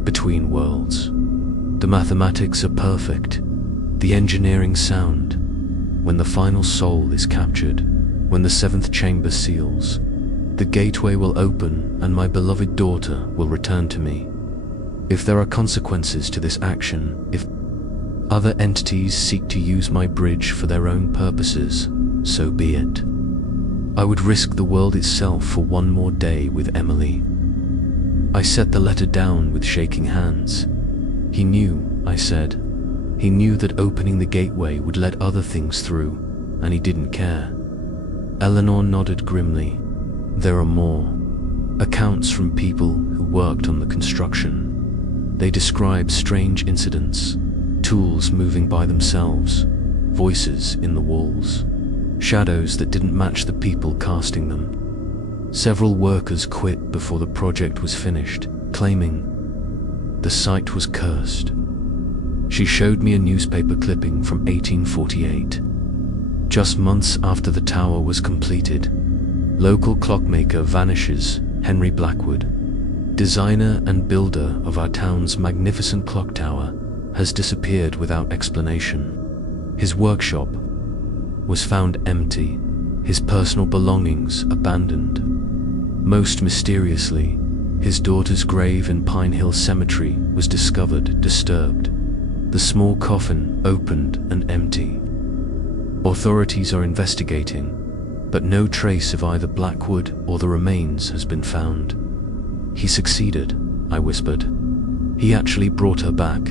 between worlds. The mathematics are perfect, the engineering sound. When the final soul is captured, when the 7th chamber seals, the gateway will open and my beloved daughter will return to me. If there are consequences to this action, if other entities seek to use my bridge for their own purposes, so be it. I would risk the world itself for one more day with Emily. I set the letter down with shaking hands. He knew, I said. He knew that opening the gateway would let other things through, and he didn't care. Eleanor nodded grimly. There are more. Accounts from people who worked on the construction. They describe strange incidents, tools moving by themselves, voices in the walls, shadows that didn't match the people casting them. Several workers quit before the project was finished, claiming the site was cursed. She showed me a newspaper clipping from 1848. Just months after the tower was completed, local clockmaker vanishes. Henry Blackwood, designer and builder of our town's magnificent clock tower, has disappeared without explanation. His workshop was found empty, his personal belongings abandoned. Most mysteriously, his daughter's grave in Pine Hill Cemetery was discovered disturbed, the small coffin opened and empty. Authorities are investigating, but no trace of either Blackwood or the remains has been found. He succeeded, I whispered. He actually brought her back.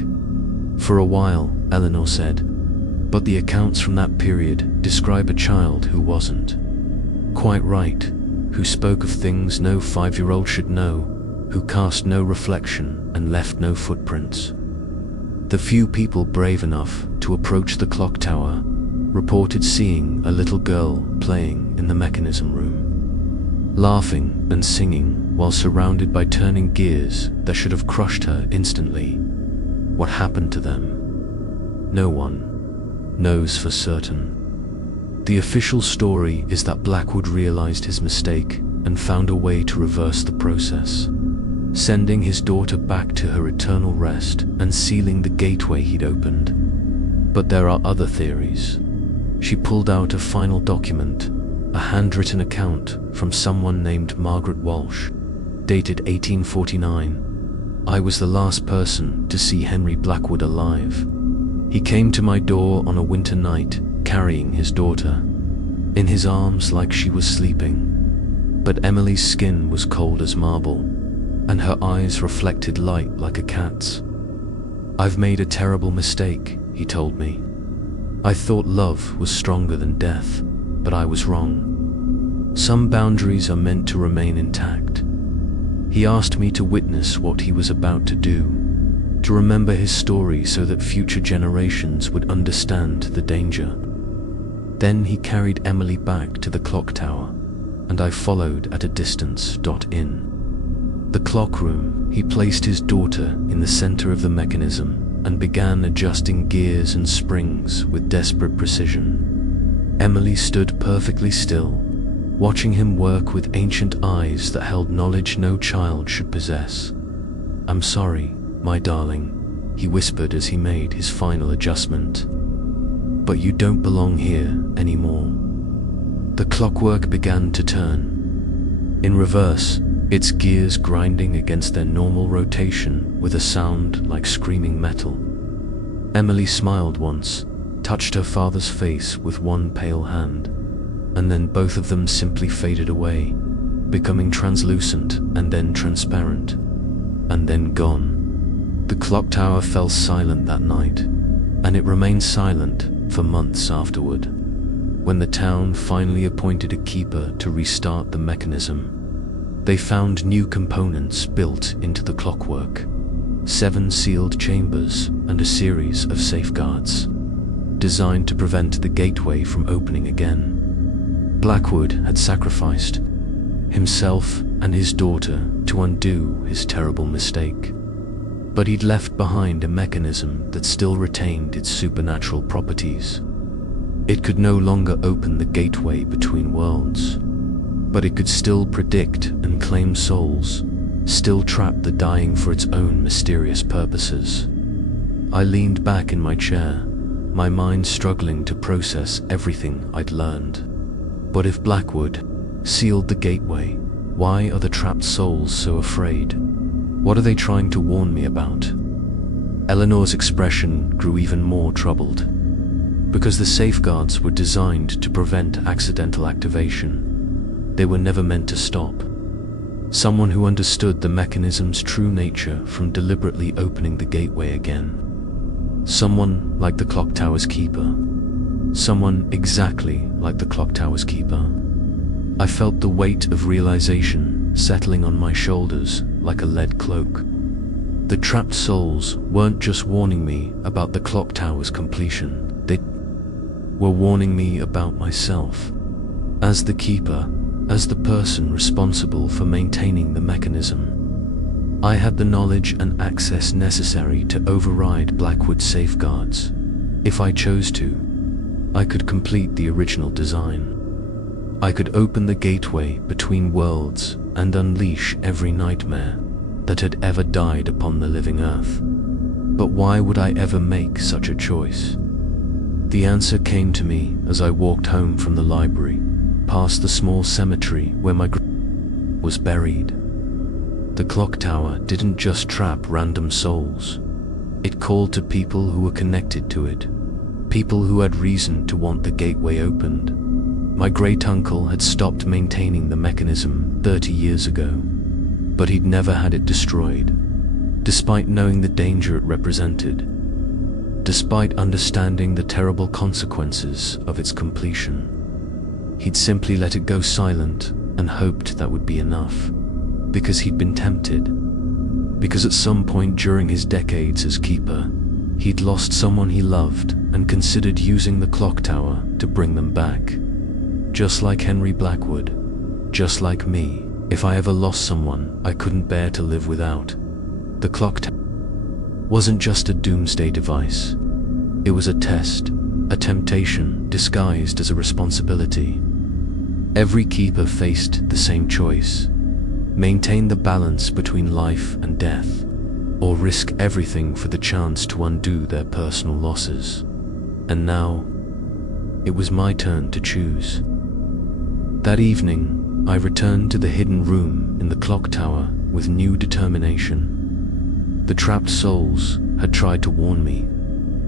For a while, Eleanor said, but the accounts from that period describe a child who wasn't quite right, who spoke of things no 5-year-old should know, who cast no reflection and left no footprints. The few people brave enough to approach the clock tower reported seeing a little girl playing in the mechanism room, laughing and singing while surrounded by turning gears that should have crushed her instantly. What happened to them? No one knows for certain. The official story is that Blackwood realized his mistake and found a way to reverse the process, sending his daughter back to her eternal rest and sealing the gateway he'd opened. But there are other theories. She pulled out a final document, a handwritten account from someone named Margaret Walsh, dated 1849. I was the last person to see Henry Blackwood alive. He came to my door on a winter night, carrying his daughter in his arms like she was sleeping. But Emily's skin was cold as marble, and her eyes reflected light like a cat's. I've made a terrible mistake, he told me. I thought love was stronger than death, but I was wrong. Some boundaries are meant to remain intact. He asked me to witness what he was about to do, to remember his story so that future generations would understand the danger. Then he carried Emily back to the clock tower, and I followed at a distance. In the clock room, he placed his daughter in the center of the mechanism and began adjusting gears and springs with desperate precision. Emily stood perfectly still, watching him work with ancient eyes that held knowledge no child should possess. I'm sorry, my darling, he whispered as he made his final adjustment. But you don't belong here anymore. The clockwork began to turn. In reverse, its gears grinding against their normal rotation with a sound like screaming metal. Emily smiled once, touched her father's face with one pale hand, and then both of them simply faded away, becoming translucent and then transparent, and then gone. The clock tower fell silent that night, and it remained silent for months afterward. When the town finally appointed a keeper to restart the mechanism, they found new components built into the clockwork, 7 sealed chambers and a series of safeguards, designed to prevent the gateway from opening again. Blackwood had sacrificed himself and his daughter to undo his terrible mistake, but he'd left behind a mechanism that still retained its supernatural properties. It could no longer open the gateway between worlds, but it could still predict and claim souls, still trap the dying for its own mysterious purposes. I leaned back in my chair, my mind struggling to process everything I'd learned. But if Blackwood sealed the gateway, why are the trapped souls so afraid? What are they trying to warn me about? Eleanor's expression grew even more troubled. Because the safeguards were designed to prevent accidental activation, they were never meant to stop. Someone who understood the mechanism's true nature from deliberately opening the gateway again. Someone like the clock tower's keeper. Someone exactly like the clock tower's keeper. I felt the weight of realization settling on my shoulders like a lead cloak. The trapped souls weren't just warning me about the clock tower's completion, they were warning me about myself. As the keeper, as the person responsible for maintaining the mechanism, I had the knowledge and access necessary to override Blackwood's safeguards. If I chose to, I could complete the original design. I could open the gateway between worlds and unleash every nightmare that had ever died upon the living earth. But why would I ever make such a choice? The answer came to me as I walked home from the library, past the small cemetery where my was buried. The clock tower didn't just trap random souls. It called to people who were connected to it, people who had reason to want the gateway opened. My great-uncle had stopped maintaining the mechanism 30 years ago, but he'd never had it destroyed, despite knowing the danger it represented, despite understanding the terrible consequences of its completion. He'd simply let it go silent and hoped that would be enough, because he'd been tempted, because at some point during his decades as keeper, he'd lost someone he loved and considered using the clock tower to bring them back. Just like Henry Blackwood, just like me, if I ever lost someone I couldn't bear to live without. The clock tower wasn't just a doomsday device. It was a test, a temptation disguised as a responsibility. Every keeper faced the same choice: maintain the balance between life and death, or risk everything for the chance to undo their personal losses. And now, it was my turn to choose. That evening, I returned to the hidden room in the clock tower with new determination. The trapped souls had tried to warn me,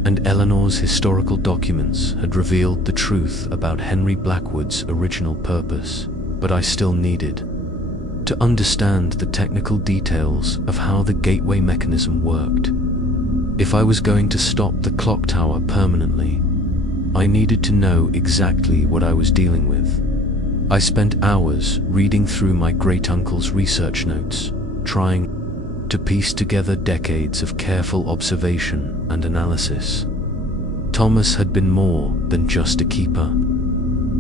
and Eleanor's historical documents had revealed the truth about Henry Blackwood's original purpose, but I still needed to understand the technical details of how the gateway mechanism worked. If I was going to stop the clock tower permanently, I needed to know exactly what I was dealing with. I spent hours reading through my great-uncle's research notes, trying to piece together decades of careful observation and analysis. Thomas had been more than just a keeper.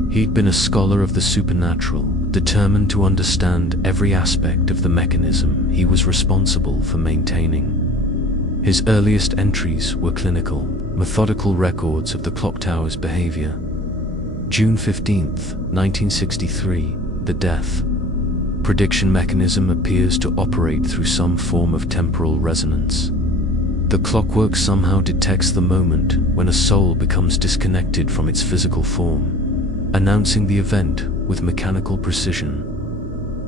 He'd been a scholar of the supernatural, determined to understand every aspect of the mechanism he was responsible for maintaining. His earliest entries were clinical, methodical records of the clock tower's behavior. June 15th, 1963, the death. Prediction mechanism appears to operate through some form of temporal resonance. The clockwork somehow detects the moment when a soul becomes disconnected from its physical form, announcing the event with mechanical precision.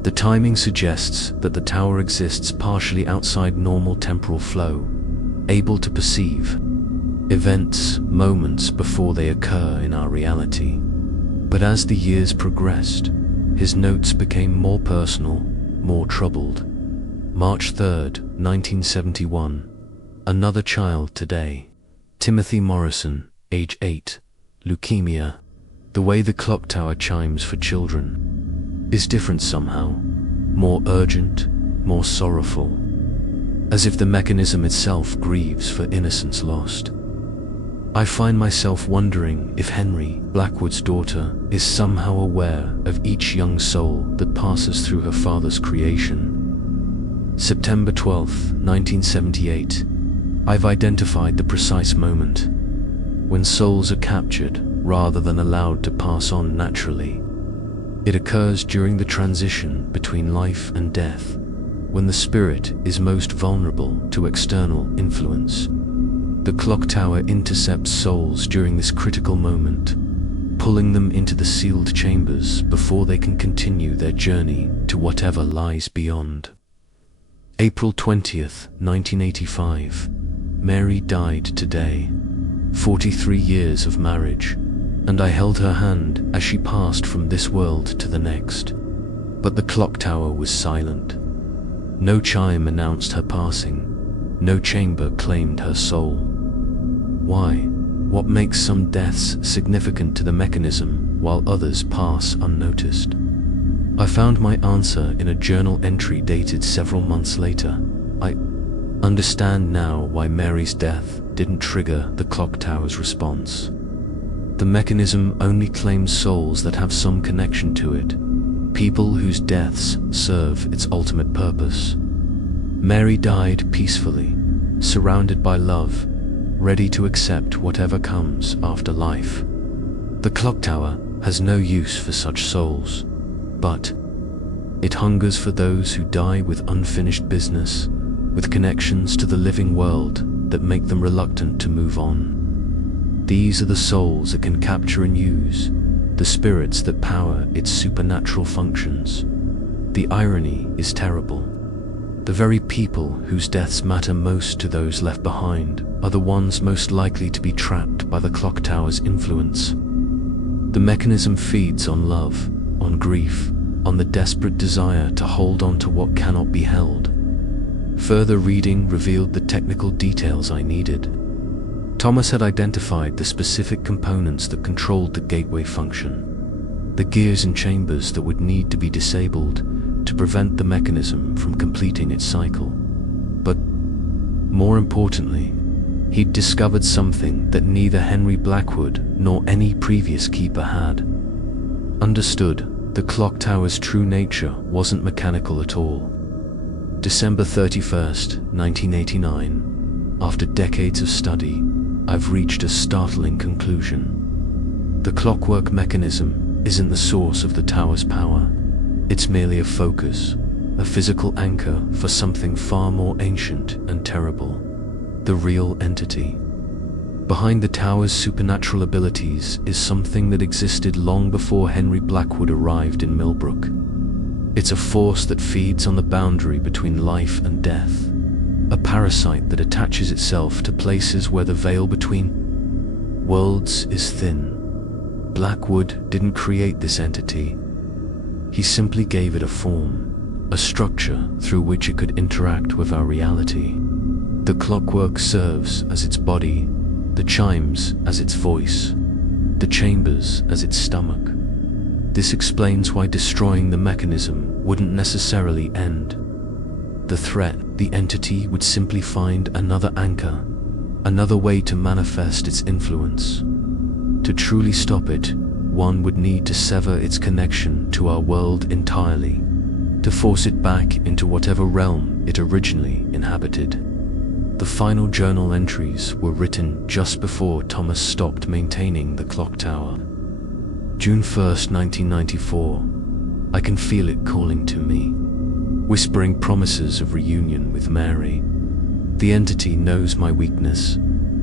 The timing suggests that the tower exists partially outside normal temporal flow, able to perceive events, moments before they occur in our reality. But as the years progressed, his notes became more personal, more troubled. March 3rd, 1971. Another child today. Timothy Morrison, age 8, leukemia. The way the clock tower chimes for children is different somehow, more urgent, more sorrowful, as if the mechanism itself grieves for innocence lost. I find myself wondering if Henry Blackwood's daughter is somehow aware of each young soul that passes through her father's creation. September 12th, 1978. I've identified the precise moment when souls are captured rather than allowed to pass on naturally. It occurs during the transition between life and death, when the spirit is most vulnerable to external influence. The clock tower intercepts souls during this critical moment, pulling them into the sealed chambers before they can continue their journey to whatever lies beyond. April 20th, 1985. Mary died today. 43 years of marriage, and I held her hand as she passed from this world to the next. But the clock tower was silent. No chime announced her passing. No chamber claimed her soul. Why? What makes some deaths significant to the mechanism while others pass unnoticed? I found my answer in a journal entry dated several months later. I understand now why Mary's death didn't trigger the clock tower's response. The mechanism only claims souls that have some connection to it, people whose deaths serve its ultimate purpose. Mary died peacefully, surrounded by love, ready to accept whatever comes after life. The clock tower has no use for such souls, but it hungers for those who die with unfinished business, with connections to the living world that make them reluctant to move on. These are the souls it can capture and use, the spirits that power its supernatural functions. The irony is terrible. The very people whose deaths matter most to those left behind are the ones most likely to be trapped by the clock tower's influence. The mechanism feeds on love, on grief, on the desperate desire to hold on to what cannot be held. Further reading revealed the technical details I needed. Thomas had identified the specific components that controlled the gateway function, the gears and chambers that would need to be disabled to prevent the mechanism from completing its cycle. But more importantly, he'd discovered something that neither Henry Blackwood nor any previous keeper had. Understood, the clock tower's true nature wasn't mechanical at all. December 31st, 1989. After decades of study, I've reached a startling conclusion. The clockwork mechanism isn't the source of the tower's power. It's merely a focus, a physical anchor for something far more ancient and terrible, the real entity. Behind the tower's supernatural abilities is something that existed long before Henry Blackwood arrived in Millbrook. It's a force that feeds on the boundary between life and death, a parasite that attaches itself to places where the veil between worlds is thin. Blackwood didn't create this entity. He simply gave it a form, a structure through which it could interact with our reality. The clockwork serves as its body, the chimes as its voice, the chambers as its stomach. This explains why destroying the mechanism wouldn't necessarily end the threat. The entity would simply find another anchor, another way to manifest its influence. To truly stop it, one would need to sever its connection to our world entirely, to force it back into whatever realm it originally inhabited. The final journal entries were written just before Thomas stopped maintaining the clock tower. June 1st, 1994. I can feel it calling to me, whispering promises of reunion with Mary. The entity knows my weakness,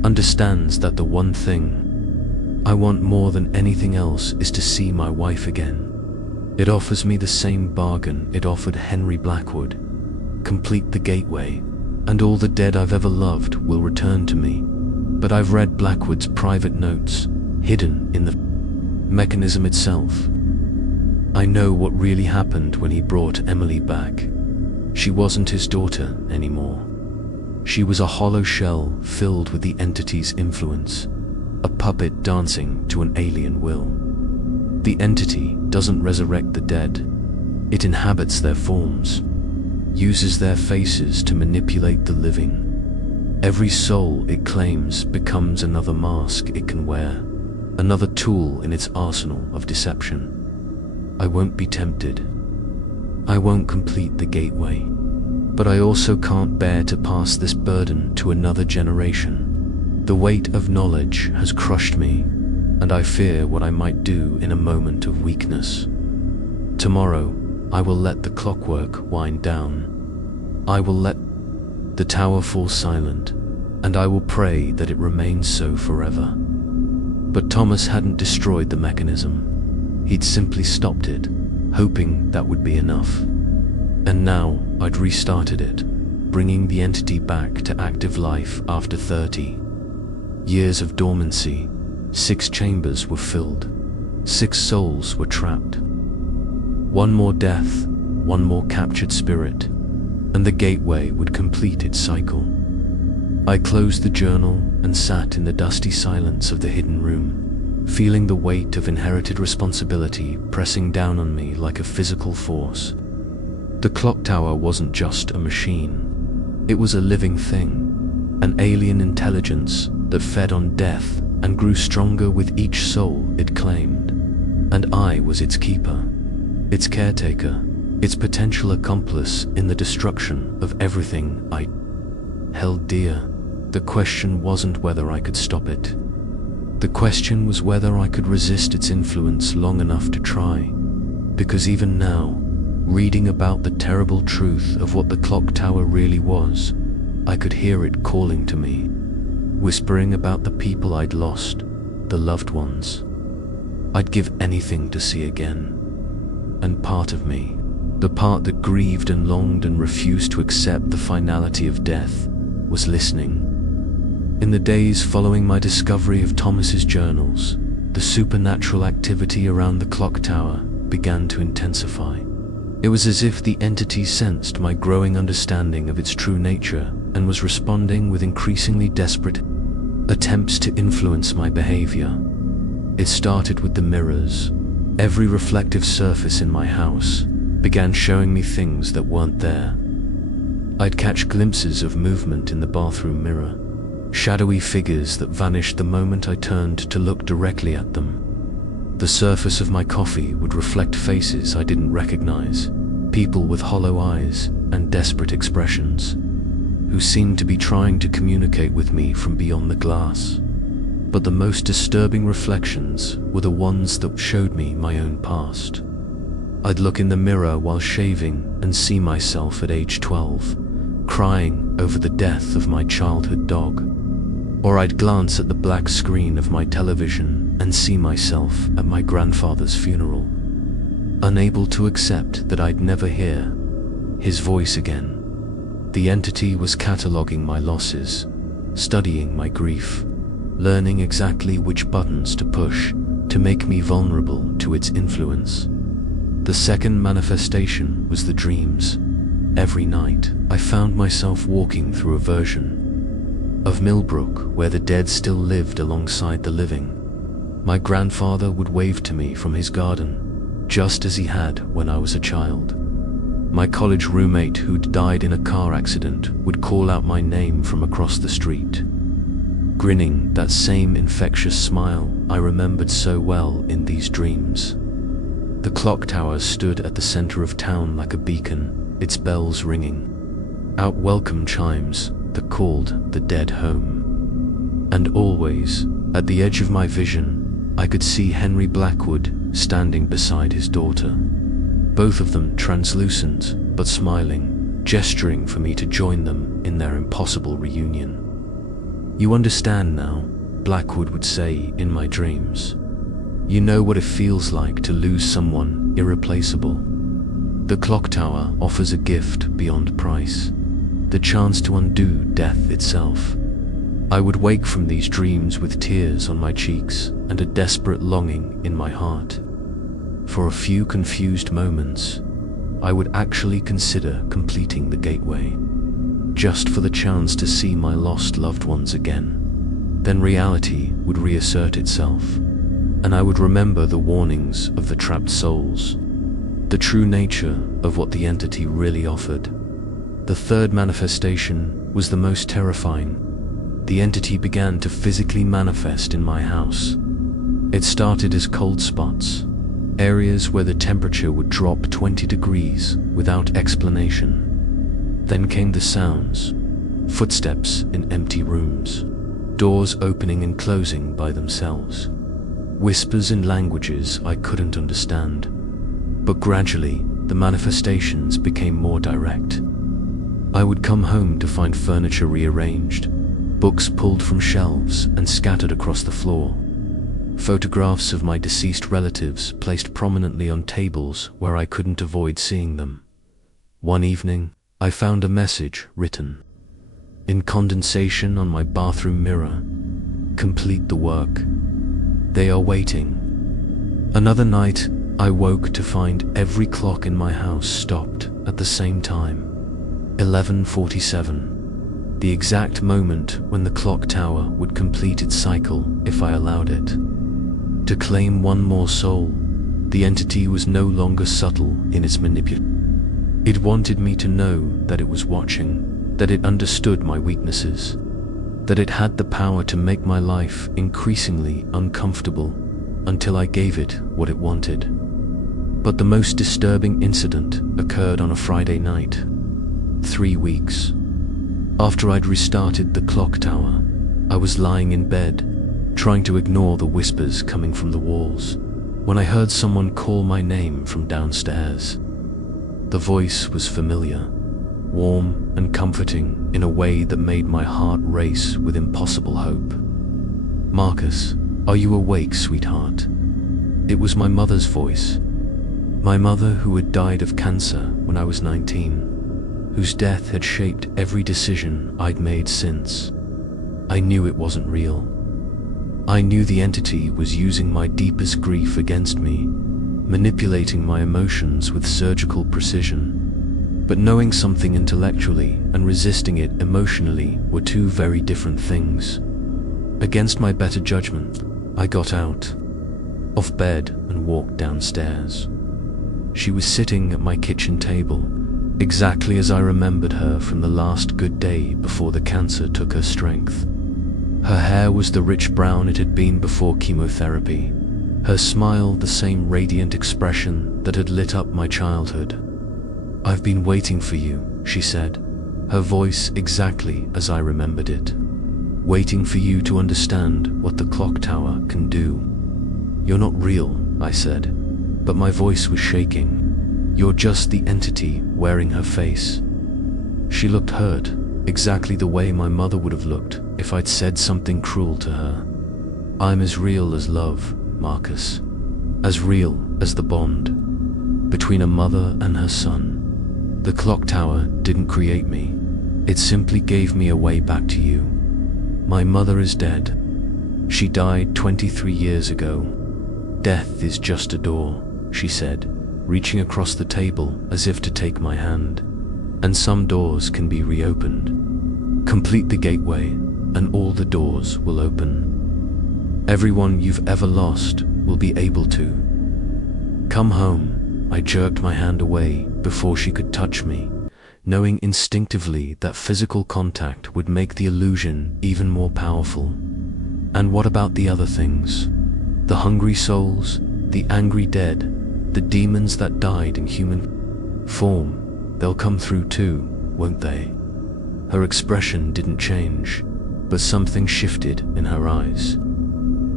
understands that the one thing I want more than anything else is to see my wife again. It offers me the same bargain it offered Henry Blackwood. Complete the gateway, and all the dead I've ever loved will return to me. But I've read Blackwood's private notes, hidden in the mechanism itself. I know what really happened when he brought Emily back. She wasn't his daughter anymore. She was a hollow shell filled with the entity's influence, a puppet dancing to an alien will. The entity doesn't resurrect the dead. It inhabits their forms, uses their faces to manipulate the living. Every soul it claims becomes another mask it can wear, another tool in its arsenal of deception. I won't be tempted. I won't complete the gateway. But I also can't bear to pass this burden to another generation. The weight of knowledge has crushed me, and I fear what I might do in a moment of weakness. Tomorrow, I will let the clockwork wind down. I will let the tower fall silent, and I will pray that it remains so forever. But Thomas hadn't destroyed the mechanism. He'd simply stopped it, hoping that would be enough. And now I'd restarted it, bringing the entity back to active life after 30 years of dormancy. 6 chambers were filled. 6 souls were trapped. One more death, one more captured spirit, and the gateway would complete its cycle. I closed the journal and sat in the dusty silence of the hidden room, feeling the weight of inherited responsibility pressing down on me like a physical force. The clock tower wasn't just a machine. It was a living thing, an alien intelligence that fed on death and grew stronger with each soul it claimed. And I was its keeper, its caretaker, its potential accomplice in the destruction of everything I held dear. The question wasn't whether I could stop it. The question was whether I could resist its influence long enough to try. Because even now, reading about the terrible truth of what the clock tower really was, I could hear it calling to me, whispering about the people I'd lost, the loved ones I'd give anything to see again. And part of me, the part that grieved and longed and refused to accept the finality of death, was listening. In the days following my discovery of Thomas's journals, the supernatural activity around the clock tower began to intensify. It was as if the entity sensed my growing understanding of its true nature and was responding with increasingly desperate attempts to influence my behavior. It started with the mirrors. Every reflective surface in my house began showing me things that weren't there. I'd catch glimpses of movement in the bathroom mirror, shadowy figures that vanished the moment I turned to look directly at them. The surface of my coffee would reflect faces I didn't recognize, people with hollow eyes and desperate expressions, who seemed to be trying to communicate with me from beyond the glass. But the most disturbing reflections were the ones that showed me my own past. I'd look in the mirror while shaving and see myself at age 12, crying over the death of my childhood dog. Or I'd glance at the black screen of my television and see myself at my grandfather's funeral, unable to accept that I'd never hear his voice again. The entity was cataloging my losses, studying my grief, learning exactly which buttons to push to make me vulnerable to its influence. The second manifestation was the dreams. Every night, I found myself walking through a version of Millbrook where the dead still lived alongside the living. My grandfather would wave to me from his garden, just as he had when I was a child. My college roommate who'd died in a car accident would call out my name from across the street, grinning that same infectious smile I remembered so well in these dreams. The clock tower stood at the center of town like a beacon, its bells ringing out welcome chimes that called the dead home. And always, at the edge of my vision, I could see Henry Blackwood standing beside his daughter, both of them translucent but smiling, gesturing for me to join them in their impossible reunion. "You understand now," Blackwood would say in my dreams. "You know what it feels like to lose someone irreplaceable. The clock tower offers a gift beyond price, the chance to undo death itself. I would wake from these dreams with tears on my cheeks and a desperate longing in my heart. For a few confused moments, I would actually consider completing the gateway, just for the chance to see my lost loved ones again. Then reality would reassert itself, and I would remember the warnings of the trapped souls, the true nature of what the entity really offered. The third manifestation was the most terrifying. The entity began to physically manifest in my house. It started as cold spots, areas where the temperature would drop 20 degrees without explanation. Then came the sounds, footsteps in empty rooms, doors opening and closing by themselves, whispers in languages I couldn't understand. But gradually, the manifestations became more direct. I would come home to find furniture rearranged, books pulled from shelves and scattered across the floor, photographs of my deceased relatives placed prominently on tables where I couldn't avoid seeing them. One evening, I found a message written in condensation on my bathroom mirror: "Complete the work. They are waiting." Another night, I woke to find every clock in my house stopped at the same time, 11:47. The exact moment when the clock tower would complete its cycle if I allowed it. To claim one more soul, the entity was no longer subtle in its manipulation. It wanted me to know that it was watching, that it understood my weaknesses, that it had the power to make my life increasingly uncomfortable until I gave it what it wanted. But the most disturbing incident occurred on a Friday night, 3 weeks after I'd restarted the clock tower. I was lying in bed, trying to ignore the whispers coming from the walls, when I heard someone call my name from downstairs. The voice was familiar, warm and comforting in a way that made my heart race with impossible hope. "Marcus, are you awake, sweetheart?" It was my mother's voice. My mother, who had died of cancer when I was 19, whose death had shaped every decision I'd made since. I knew it wasn't real. I knew the entity was using my deepest grief against me, manipulating my emotions with surgical precision. But knowing something intellectually and resisting it emotionally were two very different things. Against my better judgment, I got out of bed and walked downstairs. She was sitting at my kitchen table, exactly as I remembered her from the last good day before the cancer took her strength. Her hair was the rich brown it had been before chemotherapy, her smile the same radiant expression that had lit up my childhood. "I've been waiting for you," she said, her voice exactly as I remembered it. "Waiting for you to understand what the clock tower can do." "You're not real," I said, but my voice was shaking. "You're just the entity wearing her face." She looked hurt, exactly the way my mother would have looked if I'd said something cruel to her. "I'm as real as love, Marcus. As real as the bond between a mother and her son. The clock tower didn't create me. It simply gave me a way back to you. My mother is dead. She died 23 years ago. Death is just a door," she said, reaching across the table as if to take my hand. "And some doors can be reopened. Complete the gateway, and all the doors will open. Everyone you've ever lost will be able to. Come home." I jerked my hand away before she could touch me, knowing instinctively that physical contact would make the illusion even more powerful. "And what about the other things? The hungry souls, the angry dead, the demons that died in human form? They'll come through too, won't they?" Her expression didn't change, but something shifted in her eyes.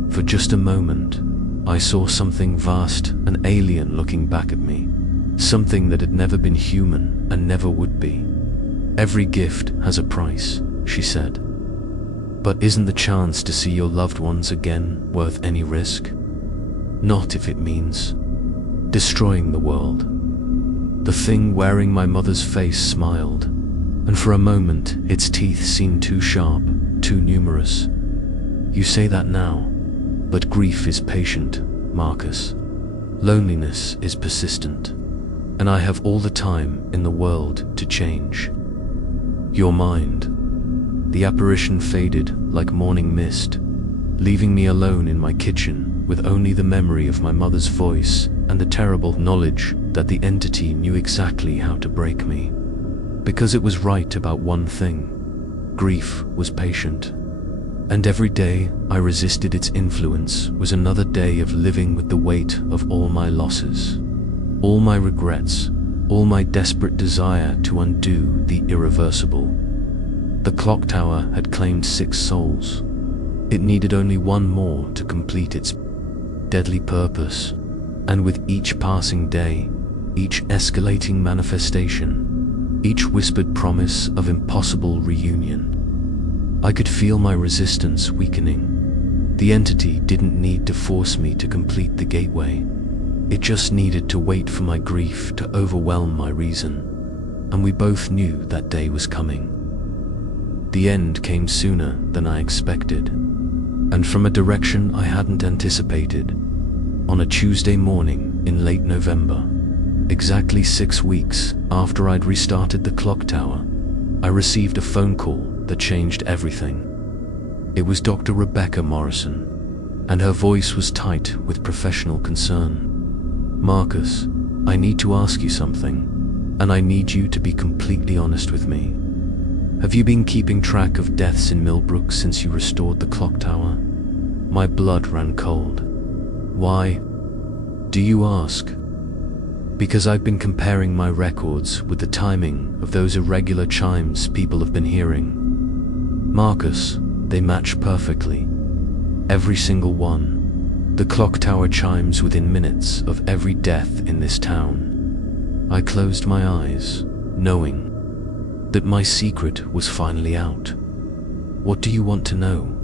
For just a moment, I saw something vast and alien looking back at me, something that had never been human and never would be. "Every gift has a price," she said. "But isn't the chance to see your loved ones again worth any risk? Not if it means destroying the world." The thing wearing my mother's face smiled, and for a moment its teeth seemed too sharp, too numerous. You say that now, but grief is patient, Marcus. Loneliness is persistent, and I have all the time in the world to change. Your mind. The apparition faded like morning mist, leaving me alone in my kitchen with only the memory of my mother's voice and the terrible knowledge that the entity knew exactly how to break me. Because it was right about one thing. Grief was patient, and every day I resisted its influence was another day of living with the weight of all my losses, all my regrets, all my desperate desire to undo the irreversible. The clock tower had claimed 6 souls. It needed only one more to complete its deadly purpose, and with each passing day, each escalating manifestation, each whispered promise of impossible reunion, I could feel my resistance weakening. The entity didn't need to force me to complete the gateway. It just needed to wait for my grief to overwhelm my reason, and we both knew that day was coming. The end came sooner than I expected, and from a direction I hadn't anticipated. On a Tuesday morning in late November, exactly 6 weeks after I'd restarted the clock tower, I received a phone call that changed everything. It was Dr. Rebecca Morrison, and her voice was tight with professional concern. Marcus, I need to ask you something, and I need you to be completely honest with me. Have you been keeping track of deaths in Millbrook since you restored the clock tower? My blood ran cold. Why? Do you ask? Because I've been comparing my records with the timing of those irregular chimes people have been hearing. Marcus, they match perfectly. Every single one. The clock tower chimes within minutes of every death in this town. I closed my eyes, knowing that my secret was finally out. What do you want to know?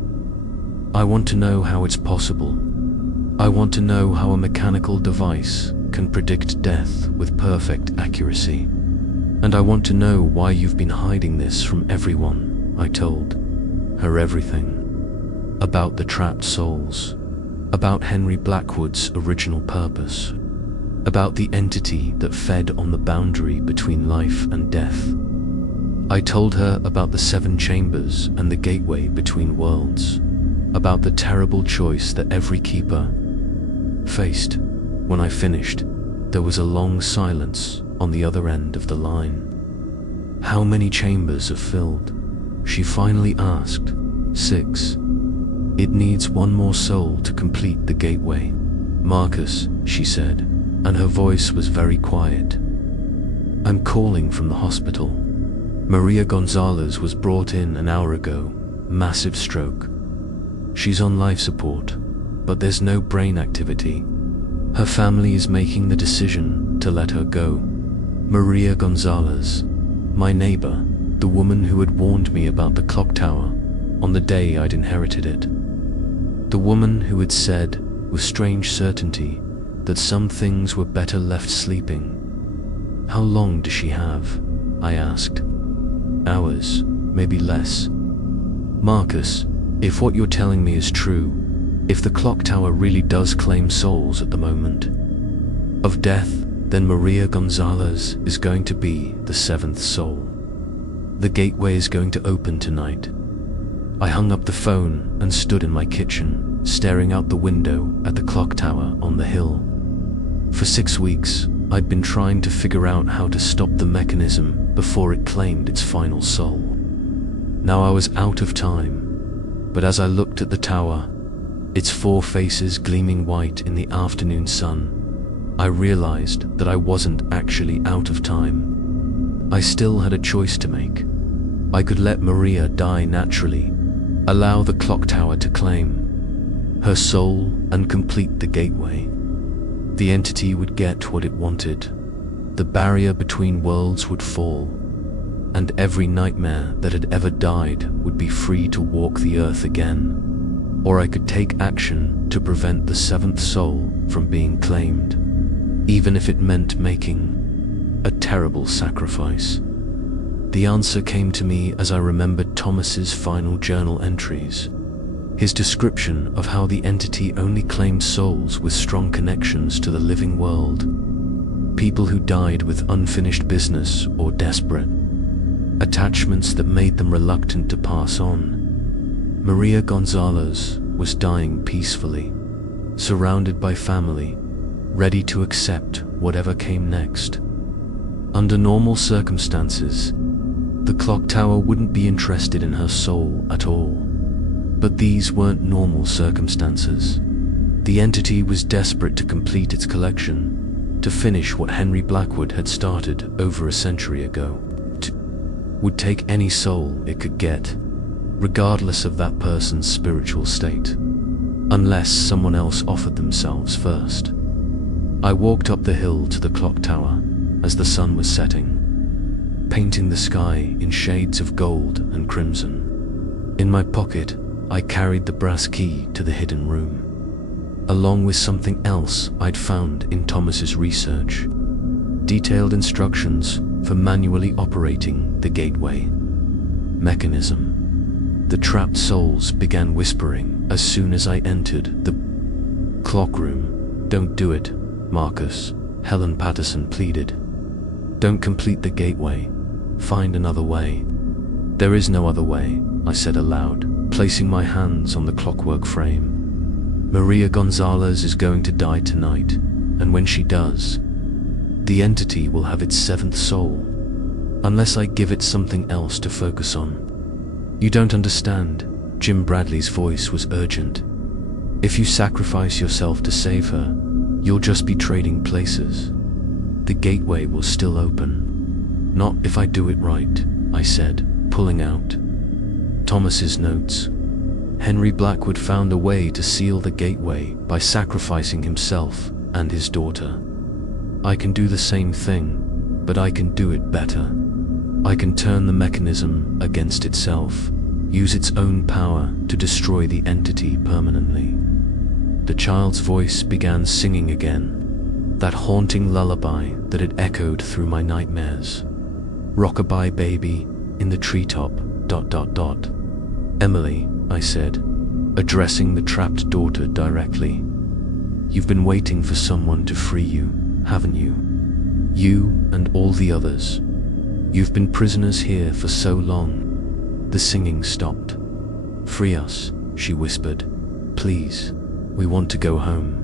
I want to know how it's possible. I want to know how a mechanical device can predict death with perfect accuracy. And I want to know why you've been hiding this from everyone. I told her everything. About the trapped souls. About Henry Blackwood's original purpose. About the entity that fed on the boundary between life and death. I told her about the 7 chambers and the gateway between worlds. About the terrible choice that every keeper faced. When I finished, there was a long silence on the other end of the line. How many chambers are filled? She finally asked. 6. It needs one more soul to complete the gateway. Marcus, she said, and her voice was very quiet. I'm calling from the hospital. Maria Gonzalez was brought in an hour ago. Massive stroke. She's on life support, but there's no brain activity. Her family is making the decision to let her go. Maria Gonzalez, my neighbor, the woman who had warned me about the clock tower on the day I'd inherited it. The woman who had said, with strange certainty, that some things were better left sleeping. How long does she have? I asked. Hours, maybe less. Marcus, if what you're telling me is true, if the clock tower really does claim souls at the moment of death, then Maria Gonzalez is going to be the 7th soul. The gateway is going to open tonight. I hung up the phone and stood in my kitchen, staring out the window at the clock tower on the hill. For 6 weeks, I'd been trying to figure out how to stop the mechanism before it claimed its final soul. Now I was out of time, but as I looked at the tower, its 4 faces gleaming white in the afternoon sun, I realized that I wasn't actually out of time. I still had a choice to make. I could let Maria die naturally, allow the clock tower to claim her soul and complete the gateway. The entity would get what it wanted. The barrier between worlds would fall, and every nightmare that had ever died would be free to walk the earth again. Or I could take action to prevent the 7th soul from being claimed, even if it meant making a terrible sacrifice. The answer came to me as I remembered Thomas's final journal entries. His description of how the entity only claimed souls with strong connections to the living world. People who died with unfinished business or desperate attachments that made them reluctant to pass on. Maria Gonzalez was dying peacefully, surrounded by family, ready to accept whatever came next. Under normal circumstances, the clock tower wouldn't be interested in her soul at all. But these weren't normal circumstances. The entity was desperate to complete its collection, to finish what Henry Blackwood had started over a century ago. Would take any soul it could get, regardless of that person's spiritual state, unless someone else offered themselves first. I walked up the hill to the clock tower as the sun was setting, painting the sky in shades of gold and crimson. In my pocket, I carried the brass key to the hidden room, along with something else I'd found in Thomas's research. Detailed instructions for manually operating the gateway mechanism. The trapped souls began whispering as soon as I entered the clock room. "Don't do it, Marcus," Helen Patterson pleaded. "Don't complete the gateway. Find another way." "There is no other way," I said aloud, placing my hands on the clockwork frame. "Maria Gonzalez is going to die tonight, and when she does, the entity will have its seventh soul, unless I give it something else to focus on." "You don't understand." Jim Bradley's voice was urgent. "If you sacrifice yourself to save her, you'll just be trading places. The gateway will still open." "Not if I do it right," I said, pulling out Thomas's notes. Henry Blackwood found a way to seal the gateway by sacrificing himself and his daughter. I can do the same thing, but I can do it better. I can turn the mechanism against itself, use its own power to destroy the entity permanently. The child's voice began singing again, that haunting lullaby that had echoed through my nightmares. "Rockabye baby, in the treetop, ... "Emily," I said, addressing the trapped daughter directly. "You've been waiting for someone to free you, haven't you? You and all the others. You've been prisoners here for so long." The singing stopped. "Free us," she whispered. "Please, we want to go home."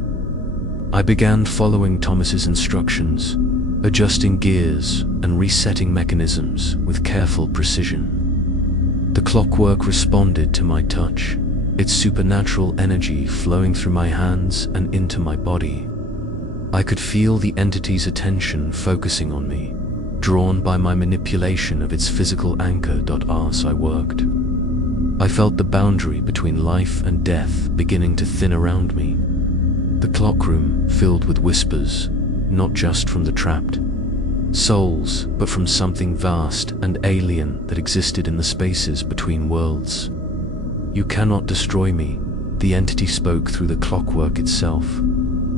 I began following Thomas's instructions, adjusting gears and resetting mechanisms with careful precision. The clockwork responded to my touch, its supernatural energy flowing through my hands and into my body. I could feel the entity's attention focusing on me, drawn by my manipulation of its physical anchor. As I worked, I felt the boundary between life and death beginning to thin around me. The clockroom filled with whispers, not just from the trapped souls, but from something vast and alien that existed in the spaces between worlds. "You cannot destroy me," the entity spoke through the clockwork itself,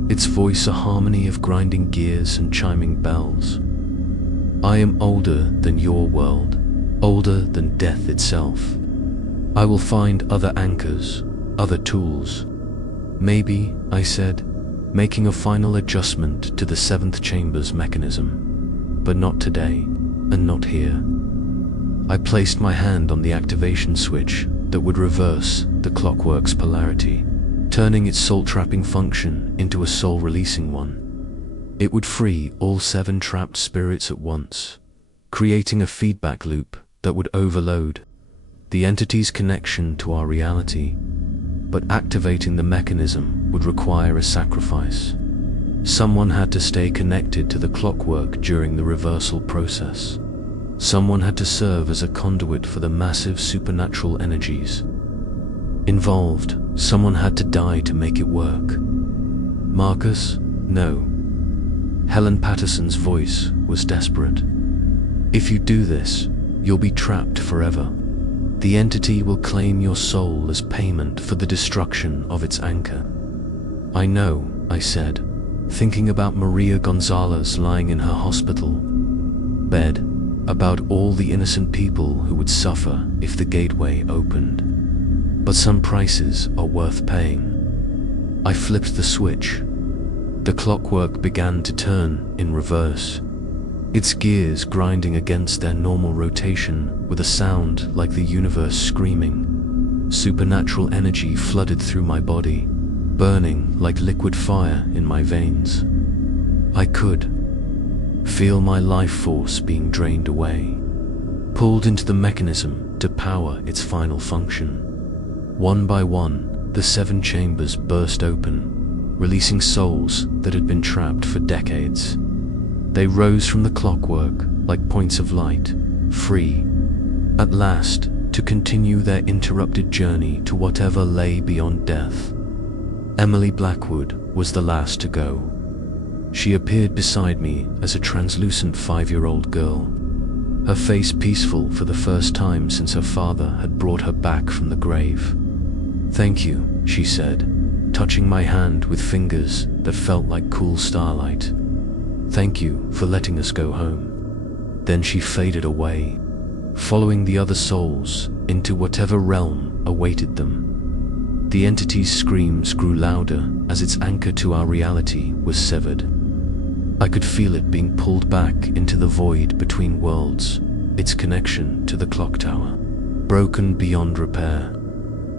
its voice a harmony of grinding gears and chiming bells. "I am older than your world, older than death itself. I will find other anchors, other tools." "Maybe," I said, making a final adjustment to the seventh chamber's mechanism. "But not today, and not here." I placed my hand on the activation switch that would reverse the clockwork's polarity, turning its soul-trapping function into a soul-releasing one. It would free all 7 trapped spirits at once, creating a feedback loop that would overload the entity's connection to our reality. But activating the mechanism would require a sacrifice. Someone had to stay connected to the clockwork during the reversal process. Someone had to serve as a conduit for the massive supernatural energies involved. Someone had to die to make it work. "Marcus, no." Helen Patterson's voice was desperate. "If you do this, you'll be trapped forever. The entity will claim your soul as payment for the destruction of its anchor." "I know," I said, thinking about Maria Gonzalez lying in her hospital bed, about all the innocent people who would suffer if the gateway opened. But some prices are worth paying. I flipped the switch. The clockwork began to turn in reverse, its gears grinding against their normal rotation with a sound like the universe screaming. Supernatural energy flooded through my body, burning like liquid fire in my veins. I could feel my life force being drained away, pulled into the mechanism to power its final function. One by one, the 7 chambers burst open, releasing souls that had been trapped for decades. They rose from the clockwork like points of light, free, at last, to continue their interrupted journey to whatever lay beyond death. Emily Blackwood was the last to go. She appeared beside me as a translucent 5-year-old girl, her face peaceful for the first time since her father had brought her back from the grave. "Thank you," she said, touching my hand with fingers that felt like cool starlight. "Thank you for letting us go home." Then she faded away, following the other souls into whatever realm awaited them. The entity's screams grew louder as its anchor to our reality was severed. I could feel it being pulled back into the void between worlds, its connection to the clock tower broken beyond repair.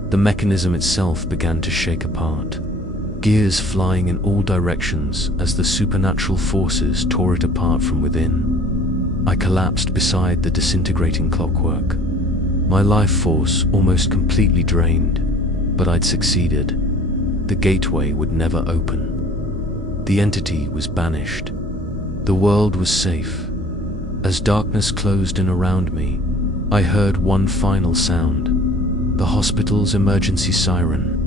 The mechanism itself began to shake apart, gears flying in all directions as the supernatural forces tore it apart from within. I collapsed beside the disintegrating clockwork, my life force almost completely drained, but I'd succeeded. The gateway would never open. The entity was banished. The world was safe. As darkness closed in around me, I heard one final sound, the hospital's emergency siren,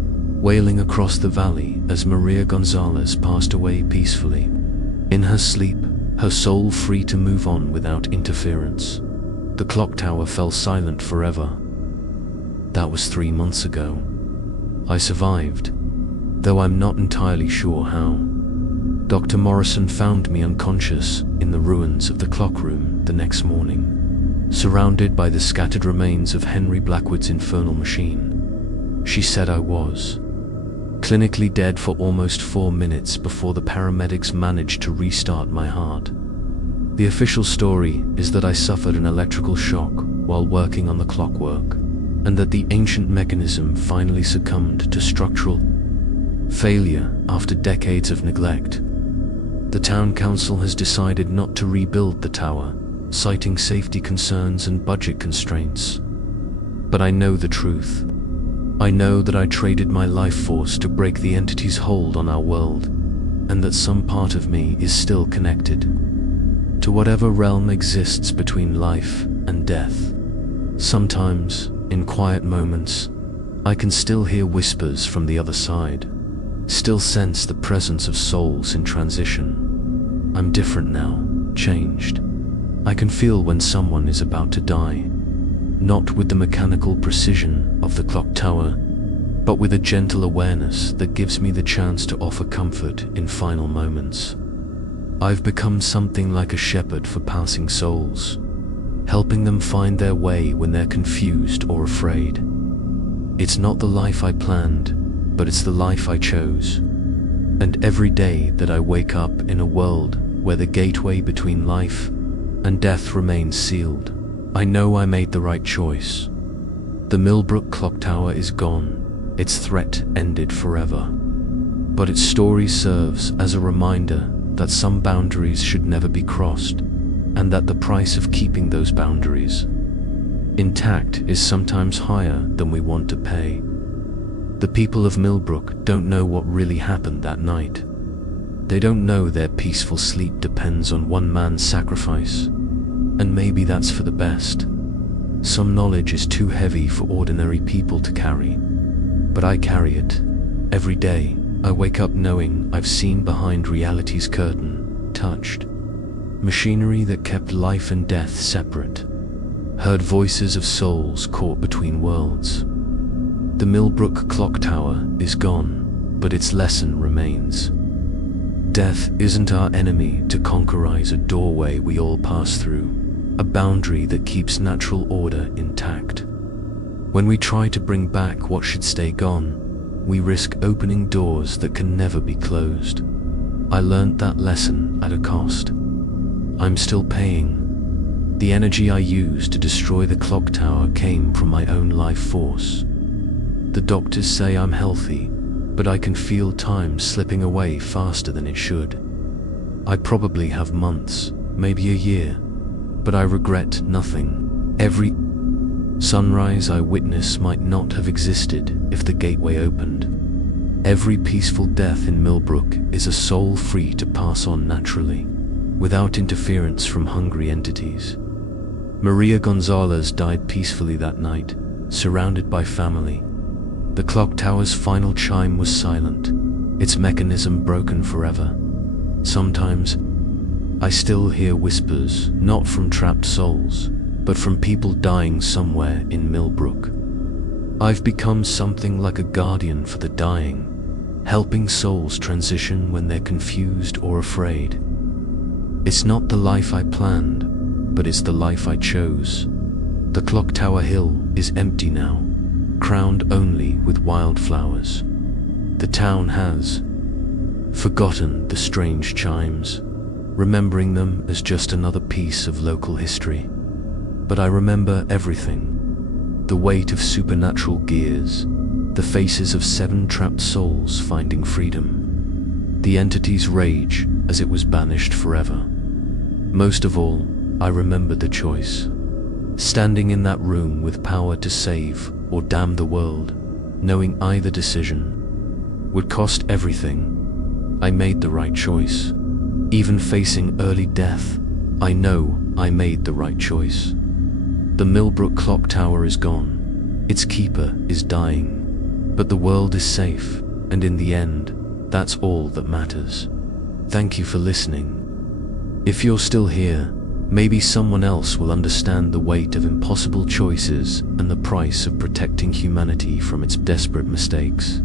wailing across the valley as Maria Gonzalez passed away peacefully. In her sleep, her soul free to move on without interference. The clock tower fell silent forever. That was 3 months ago. I survived, though I'm not entirely sure how. Dr. Morrison found me unconscious in the ruins of the clock room the next morning, surrounded by the scattered remains of Henry Blackwood's infernal machine. She said I was clinically dead for almost 4 minutes before the paramedics managed to restart my heart. The official story is that I suffered an electrical shock while working on the clockwork, and that the ancient mechanism finally succumbed to structural failure after decades of neglect. The town council has decided not to rebuild the tower, citing safety concerns and budget constraints. But I know the truth. I know that I traded my life force to break the entity's hold on our world, and that some part of me is still connected to whatever realm exists between life and death. Sometimes, in quiet moments, I can still hear whispers from the other side, still sense the presence of souls in transition. I'm different now, changed. I can feel when someone is about to die, not with the mechanical precision of the clock tower, but with a gentle awareness that gives me the chance to offer comfort in final moments. I've become something like a shepherd for passing souls, helping them find their way when they're confused or afraid. It's not the life I planned, but it's the life I chose. And every day that I wake up in a world where the gateway between life and death remains sealed, I know I made the right choice. The Millbrook Clocktower is gone, its threat ended forever. But its story serves as a reminder that some boundaries should never be crossed, and that the price of keeping those boundaries intact is sometimes higher than we want to pay. The people of Millbrook don't know what really happened that night. They don't know their peaceful sleep depends on one man's sacrifice, and maybe that's for the best. Some knowledge is too heavy for ordinary people to carry, but I carry it. Every day, I wake up knowing I've seen behind reality's curtain, touched machinery that kept life and death separate, heard voices of souls caught between worlds. The Millbrook Clocktower is gone, but its lesson remains. Death isn't our enemy to conquer, is a doorway we all pass through. a boundary that keeps natural order intact. When we try to bring back what should stay gone, we risk opening doors that can never be closed. I learned that lesson at a cost. I'm still paying. The energy I used to destroy the clock tower came from my own life force. The doctors say I'm healthy, but I can feel time slipping away faster than it should. I probably have months, maybe a year, but I regret nothing. Every sunrise I witness might not have existed if the gateway opened. Every peaceful death in Millbrook is a soul free to pass on naturally, without interference from hungry entities. Maria Gonzalez died peacefully that night, surrounded by family. The clock tower's final chime was silent, its mechanism broken forever. Sometimes, I still hear whispers, not from trapped souls, but from people dying somewhere in Millbrook. I've become something like a guardian for the dying, helping souls transition when they're confused or afraid. It's not the life I planned, but it's the life I chose. The clock tower hill is empty now, crowned only with wildflowers. The town has forgotten the strange chimes, remembering them as just another piece of local history. But I remember everything: the weight of supernatural gears, the faces of 7 trapped souls finding freedom, the entity's rage as it was banished forever. Most of all, I remember the choice. Standing in that room with power to save or damn the world, knowing either decision would cost everything, I made the right choice. Even facing early death, I know I made the right choice. The Millbrook Clocktower is gone, its keeper is dying, but the world is safe, and in the end, that's all that matters. Thank you for listening. If you're still here, maybe someone else will understand the weight of impossible choices and the price of protecting humanity from its desperate mistakes.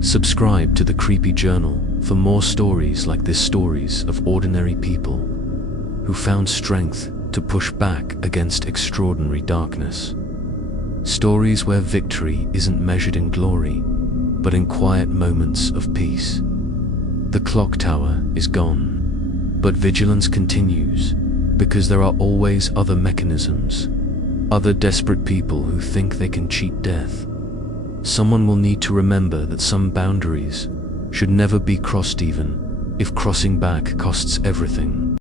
Subscribe to the Creepy Journal for more stories like this, stories of ordinary people who found strength to push back against extraordinary darkness. Stories where victory isn't measured in glory, but in quiet moments of peace. The clock tower is gone, but vigilance continues, because there are always other mechanisms, other desperate people who think they can cheat death. Someone will need to remember that some boundaries should never be crossed, even if crossing back costs everything.